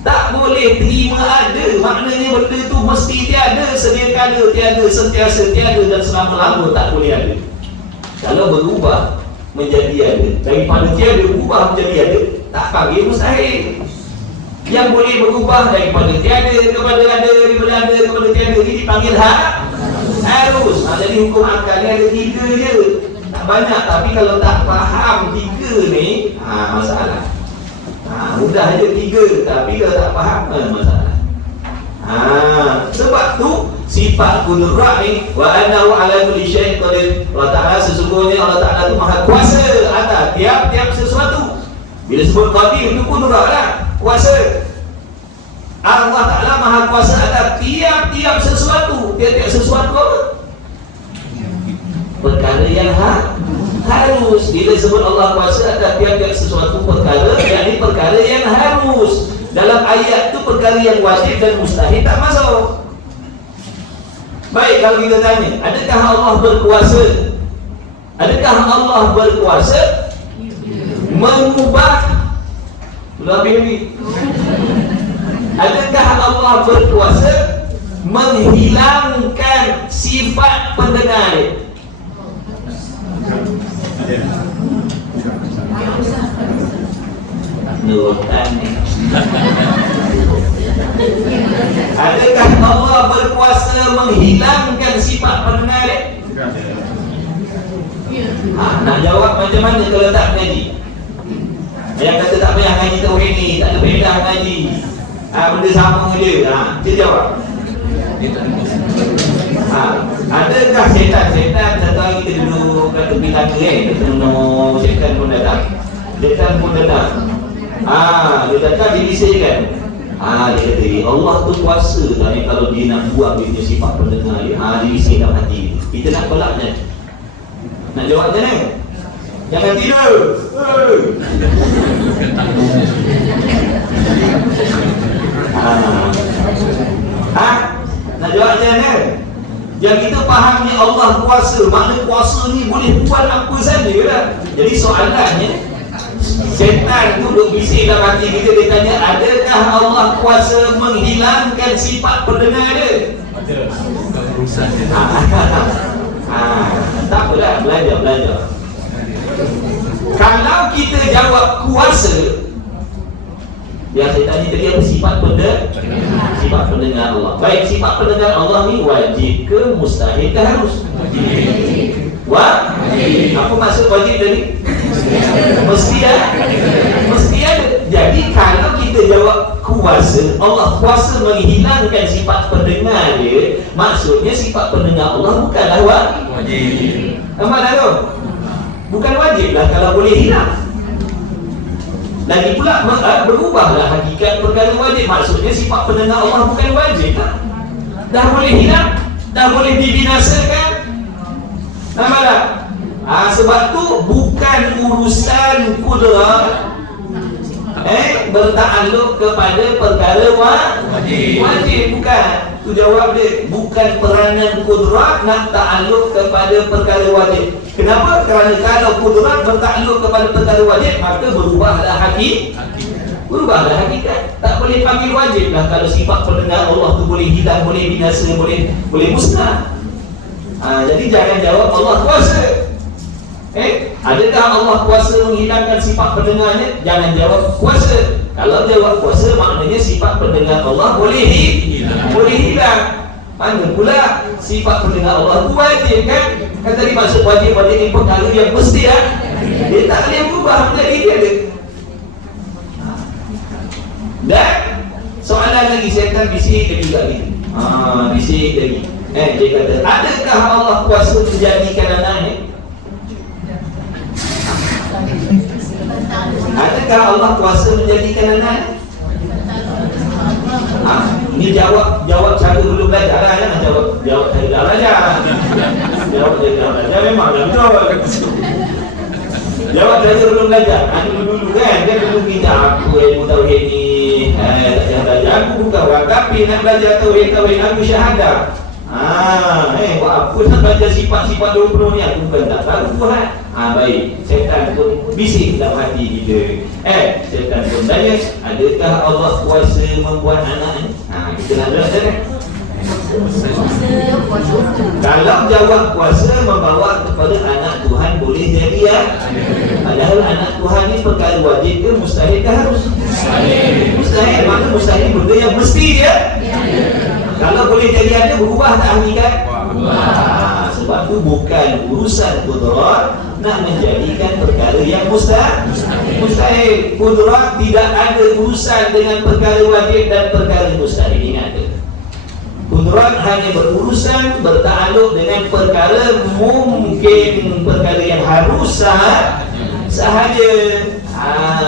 Tak boleh terima ada, maknanya benda itu mesti tiada, sedia kala tiada, sentiasa tiada dan selama-lama tak boleh ada. Kalau berubah menjadi ada, daripada tiada berubah menjadi ada, tak panggil mustahil. Yang boleh berubah daripada tiada kepada ada, daripada ada kepada tiada, ini dipanggil harus. Jadi hukum akalnya ada 3 je, tak banyak. Tapi kalau tak faham 3 ni, masalah. Mudah je 3, tapi kalau tak faham masalah. Sebab tu sifat kudrat ni, wa annahu ala kulli syai'in qadir. Allah Ta'ala sesungguhnya Allah Ta'ala tu maha kuasa atas tiap-tiap sesuatu. Bila sebut qadir itu kudrat lah, kuasa. Allah Ta'ala maha kuasa atas tiap-tiap sesuatu. Tiap-tiap sesuatu apa? Perkara yang harus. Bila sebut Allah kuasa atas tiap-tiap sesuatu perkara, yakni perkara yang harus. Dalam ayat tu perkara yang wajib dan mustahil tak masuk. Baik, kalau kita tanya, adakah Allah berkuasa? Adakah Allah berkuasa mengubah? Sudah habis ni. Adakah Allah berkuasa menghilangkan sifat pendengar? Adakah Allah berkuasa menghilangkan sifat pendengar? Nak jawab macam mana kalau tak mengaji? Yang kata tak payah ngaji tauhid ni, tak ada faedah ngaji, benda sama je. Dia jawab. Adakah setan satu hari kita duduk kat tepi tangga kita tengok setan pun datang. Dia datang dibisikkan. Dia kata Allah tu kuasa tak ni kalau dia nak buang dia punya sifat pendengar dia. Dia bisik dalam hati. Kita nak tolaknya. Nak jawab macam mana? Jangan tidur. Nak jawab macam mana? Yang kita fahamnya Allah kuasa, makna kuasa ni boleh buat apa saja lah. Jadi soalannya, setan tu duk bisik dalam hati kita, dia tanya, adakah Allah kuasa menghilangkan sifat pendengar dia? Tak apalah, belajar. Kalau kita jawab kuasa, yang saya tanya tadi apa sifat sifat pendengar Allah. Baik, sifat pendengar Allah ni wajib ke mustahil ke harus? Wajib. Apa maksud wajib tadi? Mesti ada. Jadi kalau kita jawab kuasa, Allah kuasa menghilangkan sifat pendengar dia, maksudnya sifat pendengar Allah bukanlah wajib. Nampak tak tu? Bukan wajib lah kalau boleh hilang. Lagi pula berubahlah hakikat perkara wajib. Maksudnya sifat pendengar Allah bukan wajib lah. Dah boleh hilang, dah boleh dibinasakan. Nampak tak? Sebab tu bukan urusan kudrat bertakluk kepada perkara wajib. Bukan. Tu jawab dia. Bukan peranan kudrat nak takluk kepada perkara wajib. Kenapa? Kerana kalau kudrat bertakluk kepada perkara wajib, maka berubahlah hakikat. Tak boleh panggil wajib lah kalau sifat pendengar Allah tu boleh hilang, boleh binasa, boleh musnah. Jadi jangan jawab Allah kuasa. Adakah Allah kuasa menghilangkan sifat pendengarnya? Jangan jawab kuasa. Kalau jawab kuasa, maknanya sifat pendengar Allah boleh hilang. Mana pula sifat pendengar Allah itu wajib kan? Kan tadi maksud wajib ni perkara yang mesti lah. Dia tak boleh berubah menjadi dia. Dan soalan lagi syaitan bisik dia juga gitu. Bisik lagi. Dia kata, adakah Allah kuasa menjadikan anak ni? Adakah Allah kuasa menjadikan anak ni? Ini jawab cara belum belajar lah, jangan jawab cara dah belajar. Jawab cara dah belajar memang dah betul. Jawab cara belum belajar. Dulu kan, dia dulu kita aku ilmu tauhid ni, tak payah belajar. Aku bukan orang kafir nak belajar tauhid aku syahadah. Buat apa nak belajar sifat-sifat 20 ni? Aku bukan tak tahu Tuhan. Baik, syaitan pun bisik dalam hati kita. Syaitan pun tanya, adakah Allah kuasa membuat anak ni? Kita nak belajar kan? Kalau jawab kuasa membawa kepada anak Tuhan boleh jadi ya. Padahal anak Tuhan ni perkara wajib ke mustahil ke harus? Mustahil. Maka mustahil benda yang mesti dia. Kalau boleh jadi ada, berubah tak hakikat? Sebab tu bukan urusan kudrat nak menjadikan perkara yang mustahil. Kudrat tidak ada urusan dengan perkara wajib dan perkara mustahil. Ingat tu. Kudrat hanya berurusan bertakluk dengan perkara mungkin, perkara yang harus sahaja.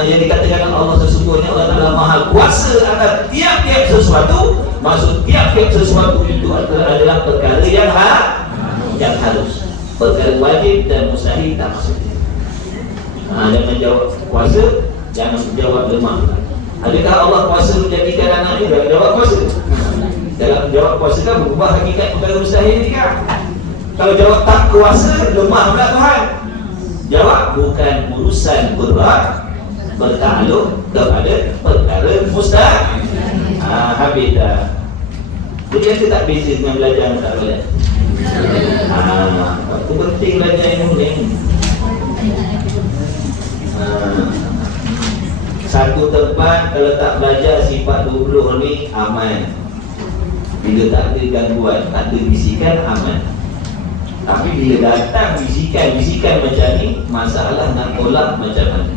Yang dikatakan Allah sesungguhnya Allah Ta'ala Maha Kuasa atas tiap-tiap sesuatu. Maksud tiap-tiap sesuatu itu adalah perkara yang harus. Perkara wajib dan mustahil tak maksudnya. Jangan jawab kuasa, jangan jawab lemah. Adakah Allah kuasa menjadikan anak ni? Jangan jawab kuasa. Dalam jawab kuasa kan berubah hakikat perkara mustahil ni kan. Kalau jawab tak kuasa, lemah pula Tuhan. Jawab bukan urusan kudrat, bertakluk kepada perkara mustahil. Habis dah. Jadi kita tak beza dengan belajar tak belajar. Itu penting belajar ilmu ni. Satu tempat kalau tak belajar sifat 20 ni aman. Bila tak ada gangguan, tak ada bisikan, aman. Tapi bila datang bisikan macam ni, masalah nak tolak macam mana?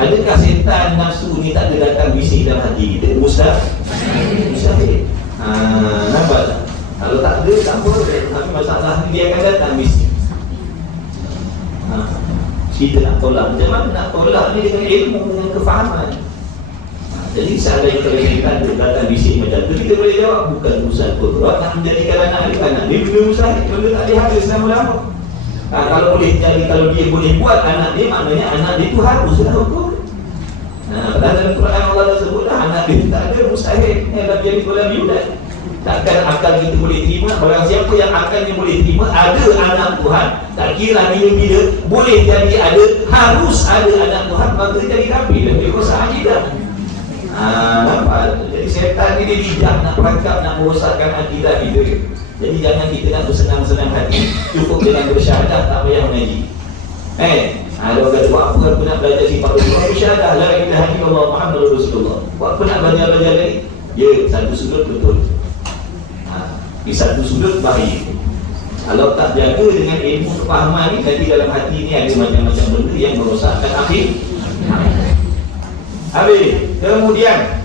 Adakah setan nafsu ni tak ada datang bisik dalam hati kita? Mustahil. Nampak tak? Kalau tak ada, tak apa. Tapi masalah ni dia akan datang bisik. Kita nak tolak. Macam mana nak tolak ni dengan ilmu, dengan kefahaman? Jadi seandainya kalau setan datang bisik macam tu, kita boleh jawab bukan urusan kudrat nak menjadikan anak dia benda mustahil, benda tak dihadir selama-lama. Kalau boleh jadi, kalau dia boleh buat anak dia, maknanya anak dia tu haruslah hukum. Dalam Quran Allah dah sebut dah, anak dia tak ada, mustahil. Dalam jadi kolam yudan. Takkan akal kita boleh terima. Barang siapa yang akalnya boleh terima ada anak Tuhan, tak kira bila-bila boleh jadi ada, harus ada anak Tuhan, maka dia jadi kafir dan dia rosak akidah. Nampak? Jadi syaitan ni dia bijak nak perangkap, nak merosakkan akidah kita. Jadi jangan kita nak bersenang-senang hati. Cukup dengan bersyahadah, tak payah mengaji. Ada orang kata, buat apa aku nak belajar sifat Allah? Bersyahadah, la ilaha illallah Muhammadur Rasulullah. Buat apa nak belajar-belajar lagi? Ya, satu sudut betul. Di satu sudut bahaya. Kalau tak jaga dengan ilmu kefahaman ni, nanti dalam hati ni ada macam-macam benda yang merosakkan akhir. Habis, kemudian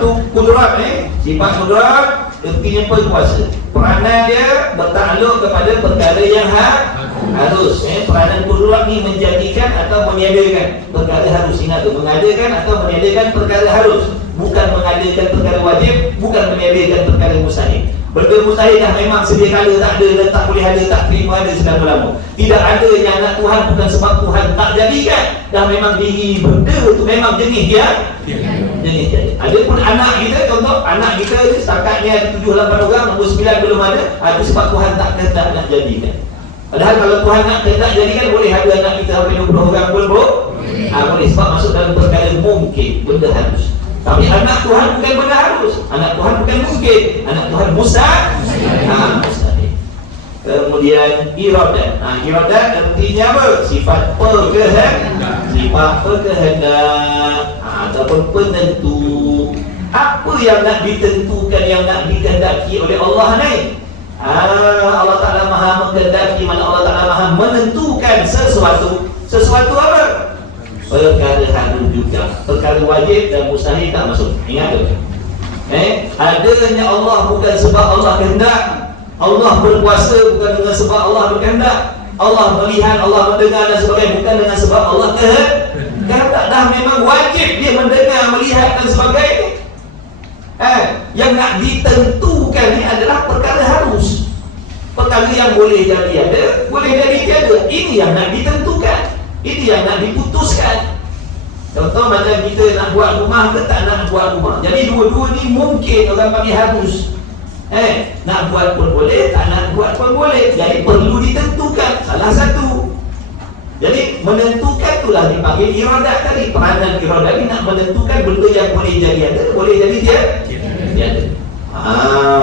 tu kudrat sifat kudrat artinya berkuasa. Peranan dia bertakluk kepada perkara yang harus. Peranan kudrat ni menjadikan atau meniadakan perkara harus. Ingat tu, mengadakan atau meniadakan perkara harus, bukan mengadakan perkara wajib, bukan meniadakan perkara mustahil. Benda mustahil dah memang sedia kala tak ada dan tak boleh ada, tak terima ada sedang lama. Tidak adanya anak Tuhan bukan sebab Tuhan tak jadikan, dah memang diri benda itu memang jenis dia. Jenis dia. Ada pun anak kita, contoh anak kita setakat ni ada 7-8 orang, nombor 9 belum ada, itu sebab Tuhan tak kehendak nak jadikan. Padahal kalau Tuhan nak kehendak jadikan, boleh ada anak kita sampai 20 orang pun boleh, sebab masuk dalam perkara mungkin, benda harus. Tapi anak Tuhan bukan benda harus, anak Tuhan bukan mungkin, anak Tuhan mustahil. Kemudian iradat. Iradat artinya apa? Sifat perkehendak. Sifat perkehendak ataupun penentu. Apa yang nak ditentukan, yang nak dikehendaki oleh Allah ni? Allah Ta'ala Maha mengkehendaki, mana Allah Ta'ala Maha menentukan sesuatu. Sesuatu apa? perkara harus juga. Perkara wajib dan mustahil tak masuk. Ingat tu. Adanya Allah bukan sebab Allah kehendak. Allah berkuasa bukan dengan sebab Allah berkehendak. Allah melihat, Allah mendengar dan sebagainya bukan dengan sebab Allah kehendak. Dah memang wajib dia mendengar, melihat dan sebagainya. Yang nak ditentukan ni adalah perkara harus. Perkara yang boleh jadi ada, boleh jadi tiada. Ini yang nak ditentukan. Ini yang nak diputuskan. Contoh macam kita nak buat rumah ke tak nak buat rumah. Jadi dua-dua ni mungkin orang panggil harus. Nak buat pun boleh, tak nak buat pun boleh. Jadi perlu ditentukan salah satu. Jadi menentukan itulah dipanggil iradat tadi. Peranan iradat ni nak menentukan benda yang boleh jadi ada, boleh jadi tiada.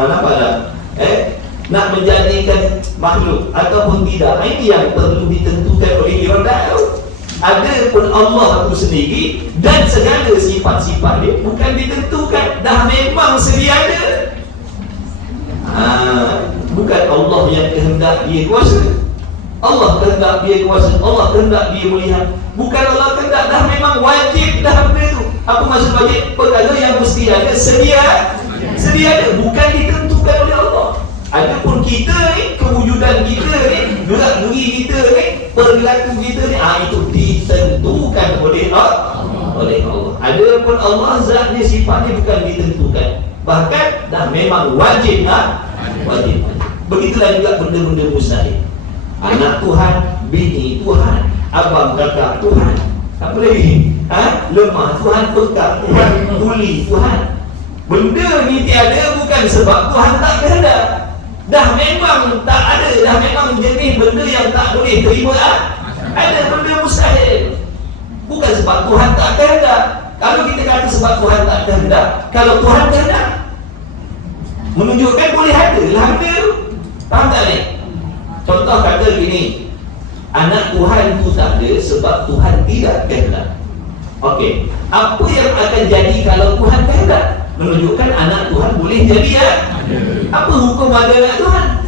Nampak tak? Nak menjadikan makhluk ataupun tidak, ini yang perlu ditentukan oleh iradat tu. Ada pun Allah itu sendiri dan segala sifat-sifat dia bukan ditentukan, dah memang sedia ada. Bukan Allah yang kehendak dia kuasa. Allah kehendak dia kuasa, Allah kehendak dia melihat. Bukan Allah kehendak, dah memang wajib dah benda tu. Apa maksud wajib? Perkara yang mesti ada sedia ada, bukan ditentukan oleh Allah. Adapun kita ni, kewujudan kita ni, gerak-geri kita ni, perilaku kita ni, itu ditentukan oleh Allah. Adapun Allah zatnya, sifatnya bukan ditentukan. Bahkan dah memang wajib wajib. Begitulah juga benda-benda mustahil. Anak Tuhan, bini Tuhan, abang kakak Tuhan, apa lagi? Lemah Tuhan, pekak Tuhan, tuli Tuhan. Benda ni tiada bukan sebab Tuhan tak kehendak. Dah memang tak ada, dah memang jenis benda yang tak boleh terima. Ada benda mustahil. Bukan sebab Tuhan tak kehendak. Kalau kita kata sebab Tuhan tak kehendak, kalau Tuhan kehendak, menunjukkan boleh ada lah benda tu. Faham tak ni? Contoh kata gini, anak Tuhan tu tak ada sebab Tuhan tidak kehendak. Okey, apa yang akan jadi kalau Tuhan kehendak? Menunjukkan anak Tuhan boleh jadi Apa hukum ada anak Tuhan?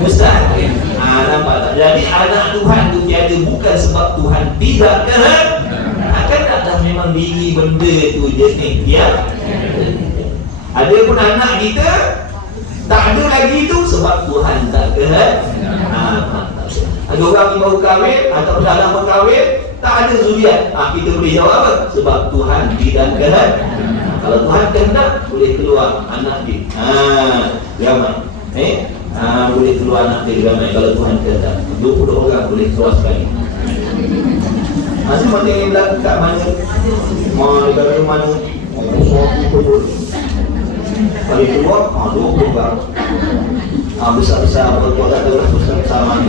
Mustahil. Nampak tak? Jadi anak Tuhan tu tiada bukan sebab Tuhan tidak kehendak. Akan dah memang diri benda tu jenis dia. Ada pun anak kita tak ada lagi tu sebab Tuhan tak kehendak. Ada orang yang baru kahwin atau dalam berkahwin tak ada zuriat, kita boleh jawab apa? Sebab Tuhan tidak kehendak. Kalau Tuhan kehendak boleh keluar anak dia. Ramai. Boleh keluar anak dia ramai kalau Tuhan kehendak. 20 orang boleh keluar sekali. Macam mana yang berlaku kat mana? Dari mana? Suatu pun kali keluar, 20 orang. Besar-besar, berkuasa orang besar-besar mana?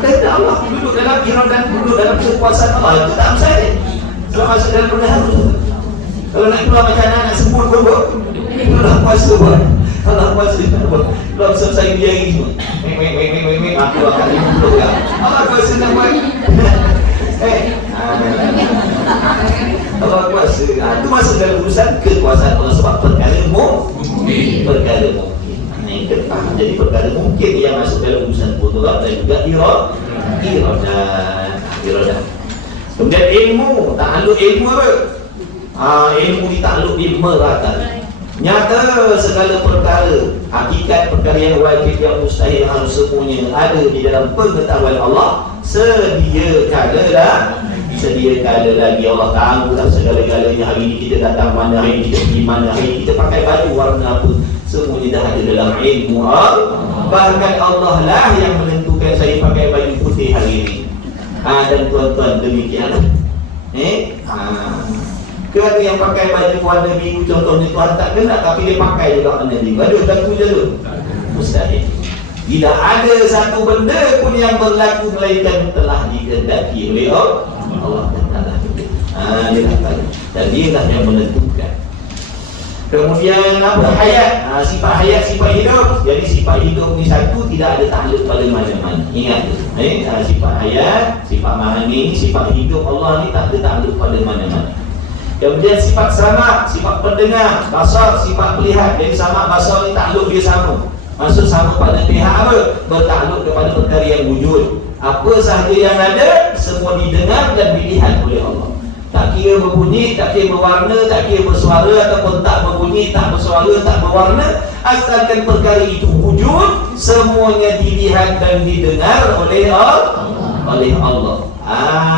Kehendak Allah. Duduk dalam iradat, duduk dalam kekuasaan Allah. Itu tak masalah. Kalau masuk dalam benda harus. Kalau nak keluar macam anak sempur pun Allah kuasa buat. Allah kuasa buat. Kalau selesai dia lagi semua aku akan 50 orang. Allah kuasa nak buat. Allah kuasa. Itu masuk dalam urusan kekuasaan Allah. Sebab perkara mungkin. Jadi perkara mungkin yang masuk dalam urusan qudrat dan juga iradah. Kemudian ilmu, takluk ilmu apa? Ilmu ditakluk di merata. Nyata segala perkara, hakikat perkara yang wajib, yang mustahil, harus semuanya ada di dalam pengetahuan Allah. Sedia kala lagi Allah tahu dah segala-galanya. Hari ini kita datang mana, hari ini kita pergi mana, hari ini kita pakai baju warna apa, semuanya dah ada dalam ilmu Allah. Bahkan Allah lah yang menentukan saya pakai baju putih hari ini. Dan tuan-tuan demikian. Kerana yang pakai baju warna biru contohnya Tuhan tak kena, tapi dia pakai juga warna biru. Ada berlaku je tu? Mustahil. Tidak ada satu benda pun yang berlaku melainkan telah dikehendaki oleh Allah Taala. Dia kata, dan dia lah yang menentukan. Kemudian apa? Hayat. Sifat hayat, sifat hidup. Jadi sifat hidup ni satu, tidak ada takluk pada mana-mana. Ingat tu. Sifat hayat, sifat mahani, sifat hidup Allah ni tak ada takluk pada mana-mana. Kemudian sifat sama, sifat pendengar, basar, sifat melihat. Jadi sama basar ni takluk dia sama. Maksud sama pada pihak apa? Bertakluk kepada perkara yang wujud. Apa sahaja yang ada, semua didengar dan dilihat oleh Allah. Tak kira berbunyi, tak kira berwarna, tak kira bersuara ataupun tak berbunyi, tak bersuara, tak berwarna, asalkan perkara itu wujud, semuanya dilihat dan didengar oleh Allah.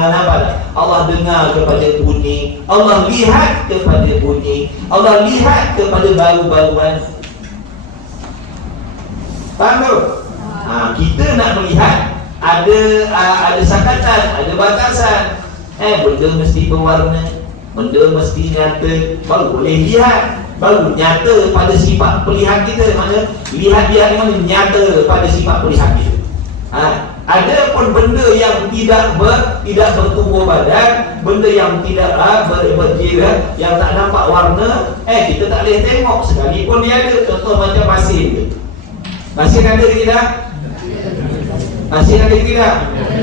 Nampak tak? Allah dengar kepada bunyi, Allah lihat kepada bunyi, Allah lihat kepada bau-bauan. Faham tu? Kita nak melihat ada sakatan, ada batasan. Benda mesti berwarna, benda mesti nyata, baru boleh lihat, baru nyata pada sifat pelihat kita. Mana lihat ni mana nyata pada sifat pelihat kita. Ada pun benda yang tidak bertubuh badan, benda yang tidak berjirat, yang tak nampak warna, kita tak boleh tengok sekalipun dia ada. Contoh macam masin. Masin ada ke tidak? Masin ada ke tidak?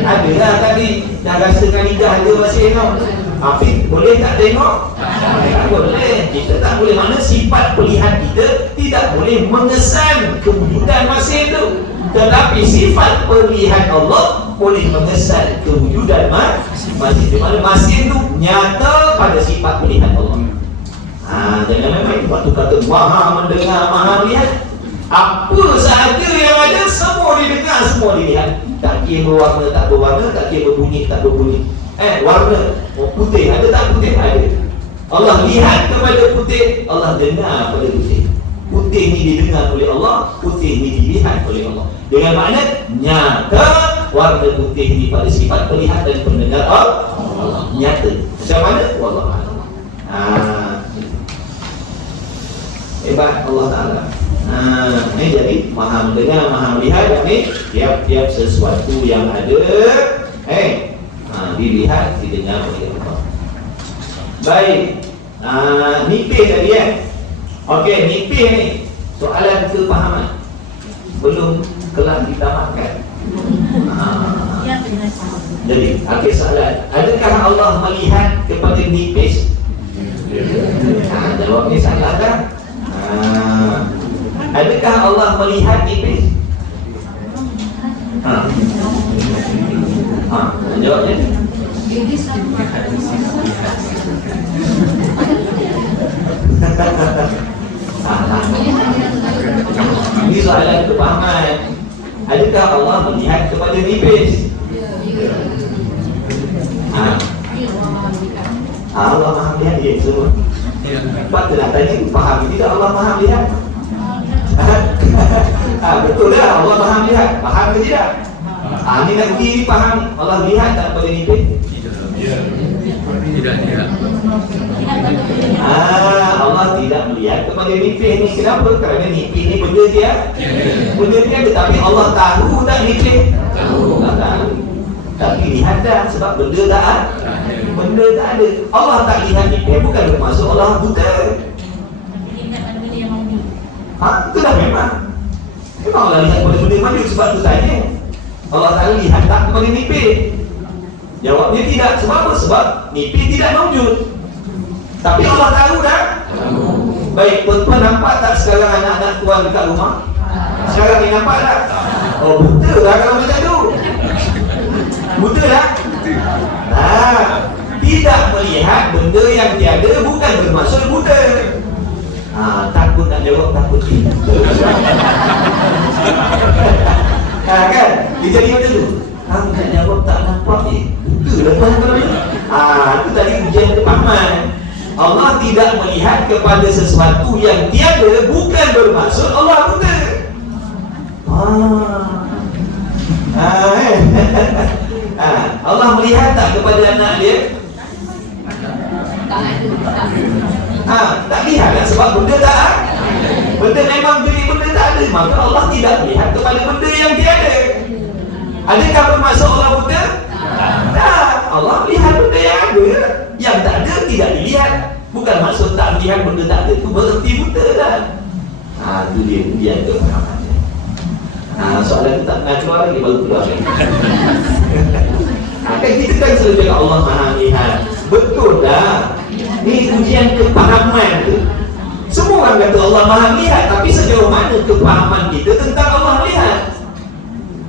Ada lah tadi. Dah rasakan lidah ada masin tau. Afiq, boleh tak tengok? Tak boleh. Kita tak boleh. Mana sifat pelihat kita tidak boleh mengesan kewujudan masin tu. Tetapi sifat pelihat Allah boleh mengesan kewujudan masin. Di mana masin tu nyata pada sifat pelihat Allah. Jangan main-main. Waktu kata maha mendengar, maha melihat, apa sahaja yang ada semua didengar, semua dilihat. Tak kira berwarna, tak berwarna, tak kira berbunyi, tak berbunyi. Warna, putih, ada tak putih? Ada. Allah lihat kepada putih, Allah dengar pada putih. Putih ni didengar oleh Allah, putih ni dilihat oleh Allah. Dengan makna nyata warna putih ni pada sifat pelihat dan pendengar Allah. Nyata. Macam mana? Wallahualam. Hebat Allah Ta'ala. Ini jadi maha mendengar, maha melihat. Ini tiap-tiap sesuatu yang ada dilihat, didengar oleh Allah. Baik. Nipih tadi Okey, nipih ni soalan kepahaman. Belum kelar ditamatkan. Jadi, akhir soalan, adakah Allah melihat kepada nipis? Jawabnya salah kan? Adakah Allah melihat nipis? Jawabnya? Ini soalan kepahaman. Adakah Allah melihat kepada nipis? Allah maha melihat dia semua. Sebab tu nak tanya, faham tidak Allah maha melihat? Betul dah, Allah maha melihat. Faham ke tidak? Ni nak uji ni faham. Allah lihat tak pada nipis? Tidak. Allah tidak melihat kepada nipis ni. Kenapa? Kerana nipis ni benda dia. Benda dia ada, tapi Allah tahu tak nipis? Tak tahu. Tapi lihat dah, sebab benda tak ada. Benda tak ada. Allah tak lihat nipis bukan bermaksud Allah buta. Itu dah memang Allah lihat pada benda mana. Sebab tu tanya, Allah Ta'ala lihat tak kepada nipis? Jawabnya tidak. Sebab apa? Sebab nipis tidak mewujud. Tapi Allah tahu dah. Baik, tuan-tuan nampak tak sekarang anak-anak tuan dekat rumah? Sekarang ni nampak tak? Buta lah kalau macam tu. Buta dah. Tidak melihat benda yang tiada bukan bermaksud buta. Takut nak jawab, takut kan? Dia jadi macam tu. Kamu nak jawab tak nampak ni. Buta dah tuan kalau ni. Itu tadi ujian kepahaman. Allah tidak melihat kepada sesuatu yang tiada bukan bermaksud Allah buta. Allah melihat tak kepada anak dia? Tak lihat kan? Sebab benda tak ada. Benda memang jadi benda tak ada. Maka Allah tidak melihat kepada benda yang tiada. Adakah bermaksud Allah buta? Tak. Allah lihat benda yang ada. Yang tak ada tidak dilihat. Bukan maksud tak lihat benda tak ada. Itu berarti buta dah. Itu dia ujian kepahamannya. Soalan kita tak nak keluar lagi, baru keluar lagi. Kita kan selalu cakap Allah maha lihat. Betul dah. Ni ujian kepahaman tu. Semua orang kata Allah Maha melihat, tapi sejauh mana kepahaman kita tentang Allah melihat?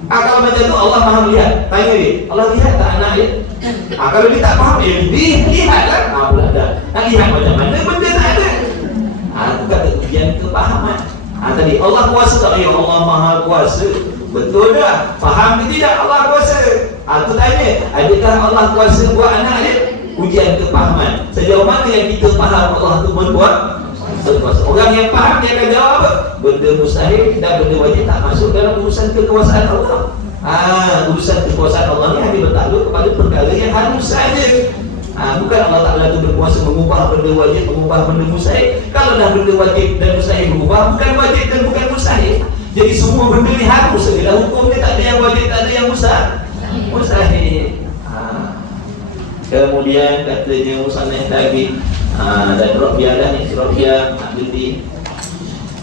Kalau macam tu Allah Maha melihat, tanya dia, Allah lihat tak anak dia? Kalau dia tak faham, dia lihat lah. Pula dah. Nak lihat macam mana benda tak ada. Aku kata ujian kepahaman. Tadi Allah kuasa tak? Ya Allah Maha kuasa. Betul dah? Faham ke tidak Allah kuasa? Aku tanya, adakah Allah kuasa buat anak dia? Ujian kepahaman. Sejauh mana yang kita faham Allah tu berbuat? Berkuasa. Orang yang faham dia akan jawab apa? Benda mustahil dan benda wajib tak masuk dalam urusan kekuasaan Allah. Urusan kekuasaan Allah ni hanya bertakluk kepada perkara yang halus saja. Bukan Allah Ta'ala itu berkuasa mengubah benda wajib, mengubah benda mustahil. Kalau dah benda wajib dan mustahil berubah, bukan wajib dan bukan mustahil. Jadi semua benda ni halus saja. Hukum ni tak ada yang wajib, tak ada yang mustahil. Kemudian katanya musannaf lagi dan Rabi'ah dah ni, Rabi'ah nak berhenti.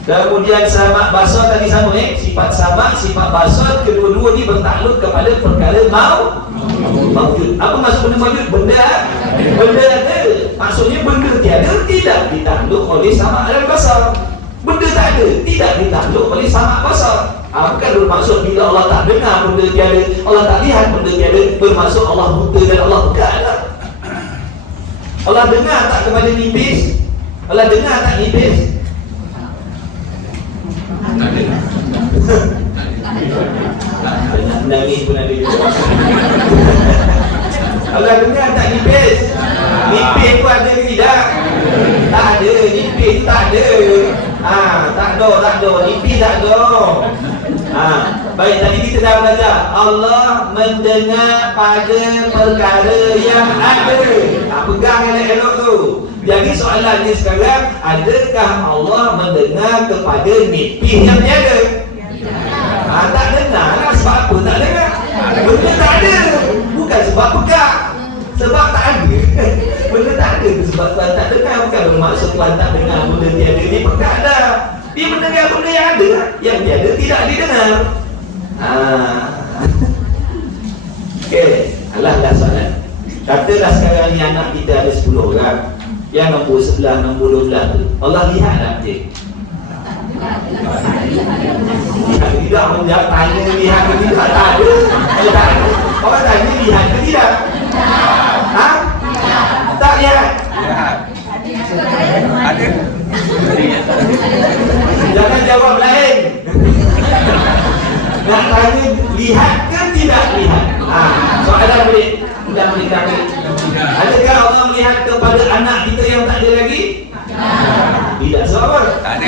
Kemudian sahabat basar tadi sama sifat sahabat, sifat basar, kedua-dua ni bertakluk kepada perkara maujud. Apa maksud benda maujud? Benda ada. Maksudnya benda tiada tidak ditakluk oleh sahabat dan basar. Benda tak ada tidak ditakluk oleh sahabat basar. Bukan bermaksud bila Allah tak dengar benda tiada, Allah tak lihat benda tiada, bermaksud Allah buta dan Allah bukan. Allah dengar tak kepada nipis? Allah dengar tak nipis? Nangis pun ada juga. Allah dengar tak nipis? Nipis pun ada ke tidak? Tak ada, nipis tak ada. Tak ada, nipis tak ada. Baik, tadi kita dah belajar Allah mendengar pada perkara yang ada. Pegang elok-elok tu. Jadi soalannya sekarang, adakah Allah mendengar kepada nipis yang tiada? Tak dengar lah. Sebab apa tak dengar? Benda tak ada. Bukan sebab pegang, sebab tak ada. Benda tak ada sebab Tuhan tak dengar. Bukan bermaksud Tuhan tak dengar benda tiada. Dia pegang dah. Dia mendengar benda yang ada, yang tiada tidak didengar. Okey, alah dah soalan. Katalah sekarang ni anak kita ada 10 orang. Yang nombor 11, nombor 12 tu Allah lihat tak cik? Lihat tidak menjawab tanya lihat ke tidak? Tak ada. Tak ada. Orang tanya lihat ke tidak? Tak lihat? Ada. Jangan jawab lain. Nak tanya lihat ke tidak lihat? Soalan boleh. Mudah kami. Adakah Allah melihat kepada anak kita yang tak ada lagi? Tidak. Sebab apa? Tak ada.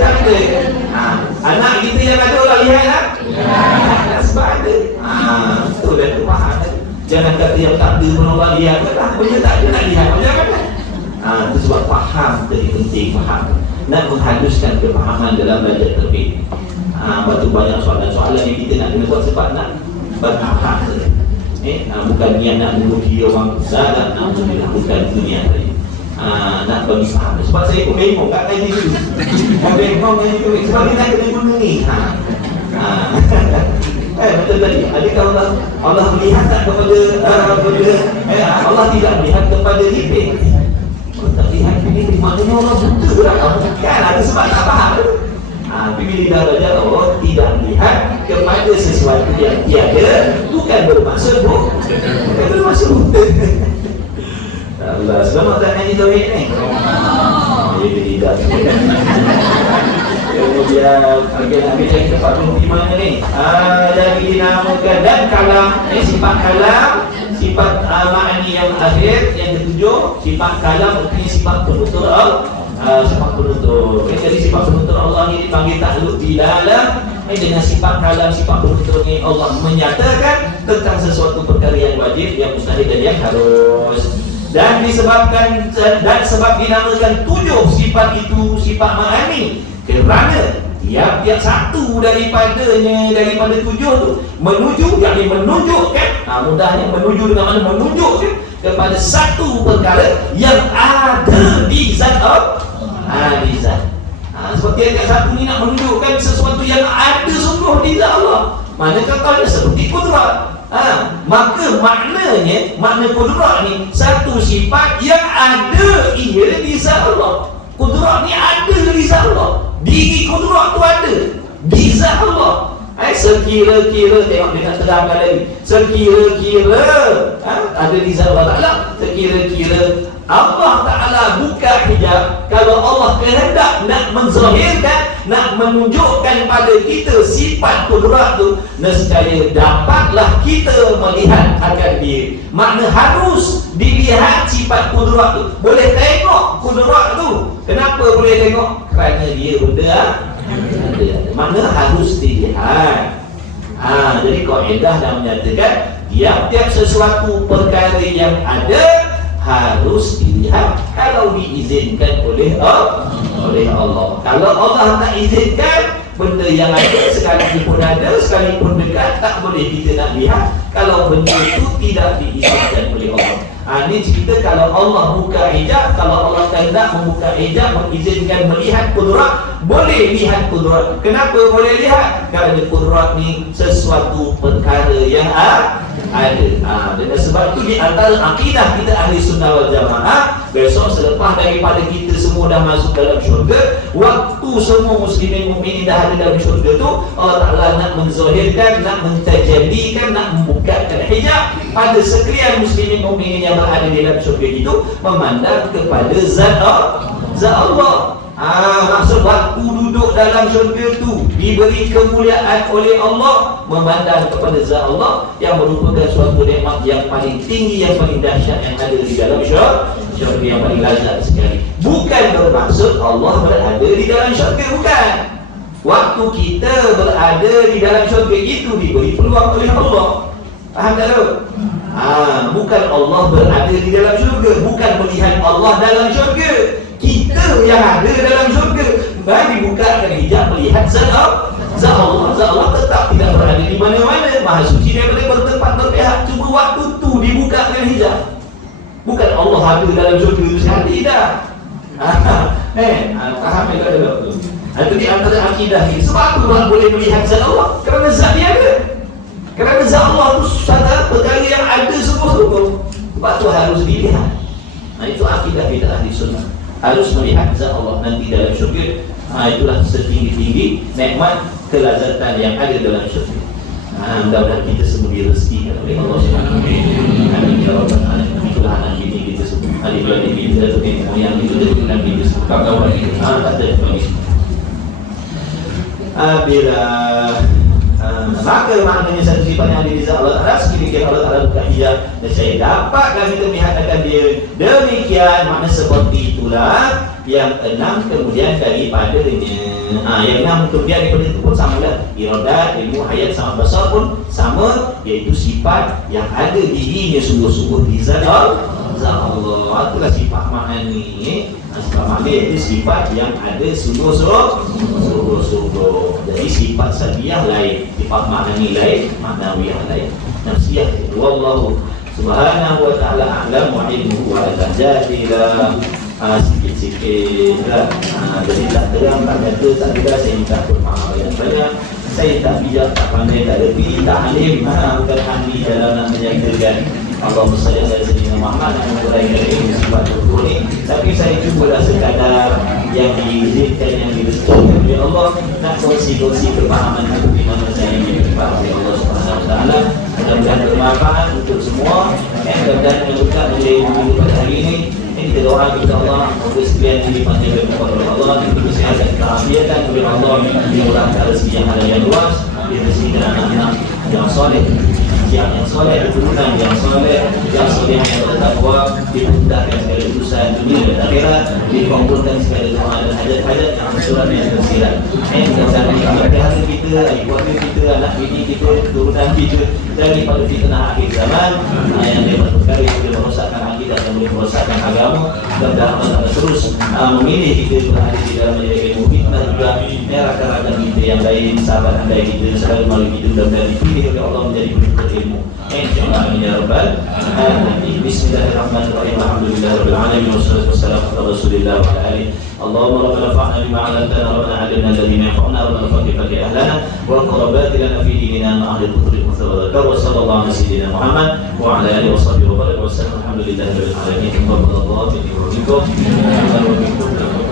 Tak ada. Anak kita yang ada Allah lihat tak? Tak. Sebab ada. Betul dan faham. Jangan kata yang tak ada pun Allah lihat. Benda tak ada nak lihat. Macam mana? Itu sebab faham tadi penting faham. Nak menghaluskan kefahaman dalam belajar terpilih. Batu banyak soalan-soalan yang kita nak kena buat sebab nak berfaham saja. Bukan niat nak menguji orang besar, nak bukan itu niat tadi. Nak bagi faham. Sebab saya pun memang kat kaji tu. Memang kaji tu. Sebab dia nak kena guna ni. Betul tadi. Adakah Allah melihat tak kepada benda? Allah tidak melihat kepada nipis. Tak lihat nipis. Maknanya Allah buta lah. Bukan ada sebab tak faham. Tapi bila dah belajar Allah tidak melihat kepada sesuatu yang tiada, bukan bermaksud bukan bermaksud buta. Allah selamat tak ngaji tauhid ni? Jadi tidak. Kemudian ambil yang tempat berhenti mana ni? Yang dinamakan dan kalam. Sifat kalam, sifat ma'ani yang akhir, yang ketujuh. Sifat kalam artinya sifat penutur sifat penutur. Jadi sifat penutur Allah ini dipanggil takluk dilalah. Dengan sifat kalam, sifat penutur ini Allah menyatakan tentang sesuatu perkara yang wajib, yang mustahil dan yang harus. Dan disebabkan dan sebab dinamakan 7 sifat itu sifat ma'ani kerana tiap-tiap satu daripada 7 tu menuju, yakni menunjukkan, mudahnya menuju dengan mana menunjukkan kepada satu perkara yang ada di zat Allah. Di zat. Seperti ayat satu ni nak menunjukkan sesuatu yang ada sungguh di zat Allah. Mana katanya seperti kudrat. Maka makna kudrat ni satu sifat yang ada ia di zat Allah. Kudrat ni ada di zat Allah. Diri kudrat tu ada di zat Allah. Sekira-kira, tengok dengan terangkan lagi, sekira-kira ada di zat Allah Ta'ala, sekira-kira Allah Ta'ala buka hijab, kalau Allah kehendak nak menzahirkan, nak menunjukkan pada kita sifat kudrat tu, nescaya dapatlah kita melihat akan dia. Makna harus dilihat sifat kudrat tu. Boleh tengok kudrat tu. Kenapa boleh tengok? Kerana dia benda ada. Makna harus dilihat. Jadi kaedah dah menyatakan tiap-tiap sesuatu perkara yang ada harus dilihat kalau diizinkan oleh Allah. Kalau Allah tak izinkan, benda yang ada sekalipun dekat, tak boleh kita nak lihat kalau benda itu tidak diizinkan oleh Allah. Ini cerita kalau Allah buka hijab, kalau Allah hendak membuka hijab, mengizinkan melihat kudrat, boleh lihat kudrat. Kenapa boleh lihat? Kerana kudrat ni sesuatu perkara yang ada. Dan sebab itu di antara akidah kita ahli sunnah wal jamaah, besok selepas daripada kita semua dah masuk dalam syurga, waktu semua muslimin mukminin dah ada dalam syurga tu, Allah Ta'ala nak menzahirkan, nak mentajalikan, nak membukakan hijab pada sekalian muslimin mukminin yang berada di dalam syurga itu, memandang kepada zat Allah. Maksud waktu duduk dalam syurga tu diberi kemuliaan oleh Allah, memandang kepada zat Allah yang merupakan suatu nikmat yang paling tinggi, yang paling dahsyat yang ada di dalam syurga, yang paling lazat sekali. Bukan bermaksud Allah berada di dalam syurga, bukan. Waktu kita berada di dalam syurga itu diberi peluang oleh Allah. Faham tak tu? Bukan Allah berada di dalam syurga, bukan melihat Allah dalam syurga. Kita yang ada dalam syurga, baru dibukakan hijab melihat zat Allah. Zat Allah tetap tidak berada di mana-mana, maha suci daripada bertempat berpihak. Cuma waktu tu dibukakan hijab. Bukan Allah ada dalam syurga itu sekali dah. Faham tak tu? Itu di antara akidah ni. Sebab tu orang boleh melihat zat Allah, kerana zat dia ada. Kerana zat Allah tu satu perkara yang ada semua. Sebab tu harus dilihat. Itu akidah kita ahli sunnah. Harus melihat zat Allah nanti dalam syurga. Itulah setinggi-tinggi nikmat kelazatan yang ada dalam syurga. Mudah-mudahan kita semua direzekikan oleh Allah Subhanahu wa taala. Itulah anak ini kita semua. Adik-adik kita tu yang itu dengan kita semua. Kawan-kawan kita ada bagi semua. Maka maknanya satu sifat yang ada di zat Allah Ta'ala, sekiranya Allah Ta'ala buka hijab, dan saya dapatlah kita melihat akan dia. Demikian makna seperti itulah yang enam kemudian daripadanya. Yang enam kemudian daripada itu pun sama lah. Iradat, ilmu, hayat, sama besar pun sama, iaitu sifat yang ada dirinya sungguh-sungguh di zat Allah. Itulah sifat makna ni. Sifat makna iaitu sifat yang ada sungguh-sungguh. Jadi sifat salbiyah lain, sifat makna ni lain, maknawiyah lain, nafsiyah. Wallahu subhanahu wa ta'ala a'lam wa ilmuhu wa la tajadilah. Sikit-sikit lah. Jadi tak terang, tak kata, tak kira. Saya minta maaf banyak-banyak. Saya tak bijak, tak pandai, tak lebih, tak alim. Bukan ahli dalam nak menjagakan Allahumma salli ala sayyidina Muhammad dan mengurai ini sifat tutur ni. Tapi saya cubalah sekadar yang diizinkan, yang direzeki oleh Allah, nak kongsi-kongsi kepahaman itu di mana saya dipahami Allah Subhanahu wa taala. Mudah-mudahan bermanfaat untuk semua. Mudah-mudahan juga menjadi minggu pada hari ini. Kita doa kepada Allah, semoga sekalian dilimpahkan oleh Allah, diberi kesehatan, keafiatan oleh Allah, dimurahkan rezeki yang halal yang luas, dibersihkan anak-anak yang soleh, yang soleh, keturunan yang soleh, yang soleh yang bertakwa, dimudahkan segala urusan dunia dan akhirat, dikumpulkan segala doa dan hajat-hajat yang surat yang tersirat. Mudah-mudahan keluarga kita, keluarga kita, anak bini kita, keturunan kita daripada fitnah akhir zaman yang dapat perkara yang boleh merosakkan akidah dan boleh merosakkan agama. Mudah-mudahan Allah terus memilih kita berada di dalam menjaga ilmu fitnah juga rakan-rakan kita yang lain, sahabat andai kita, saudara mara kita, mudah-mudahan dipilih oleh Allah menjadi penuntut ilmu. Insyaallah ya rabbal alamin. Bismillahirrahmanirrahim. Alhamdulillahirabbil alamin wassalatu wassalamu ala Rasulillah wa ala alihi. Allahumma rabbana fa'na bima 'allamtana rabbana 'allimna alladhi yanfa'una rabbana faqih ahlana wa qarabat lana fi dinina ma ahli al-qudri wa sallallahu ala sayyidina Muhammad wa ala alihi wa sahbihi wa sallam. Alhamdulillahirabbil alamin. Alhamdulillah.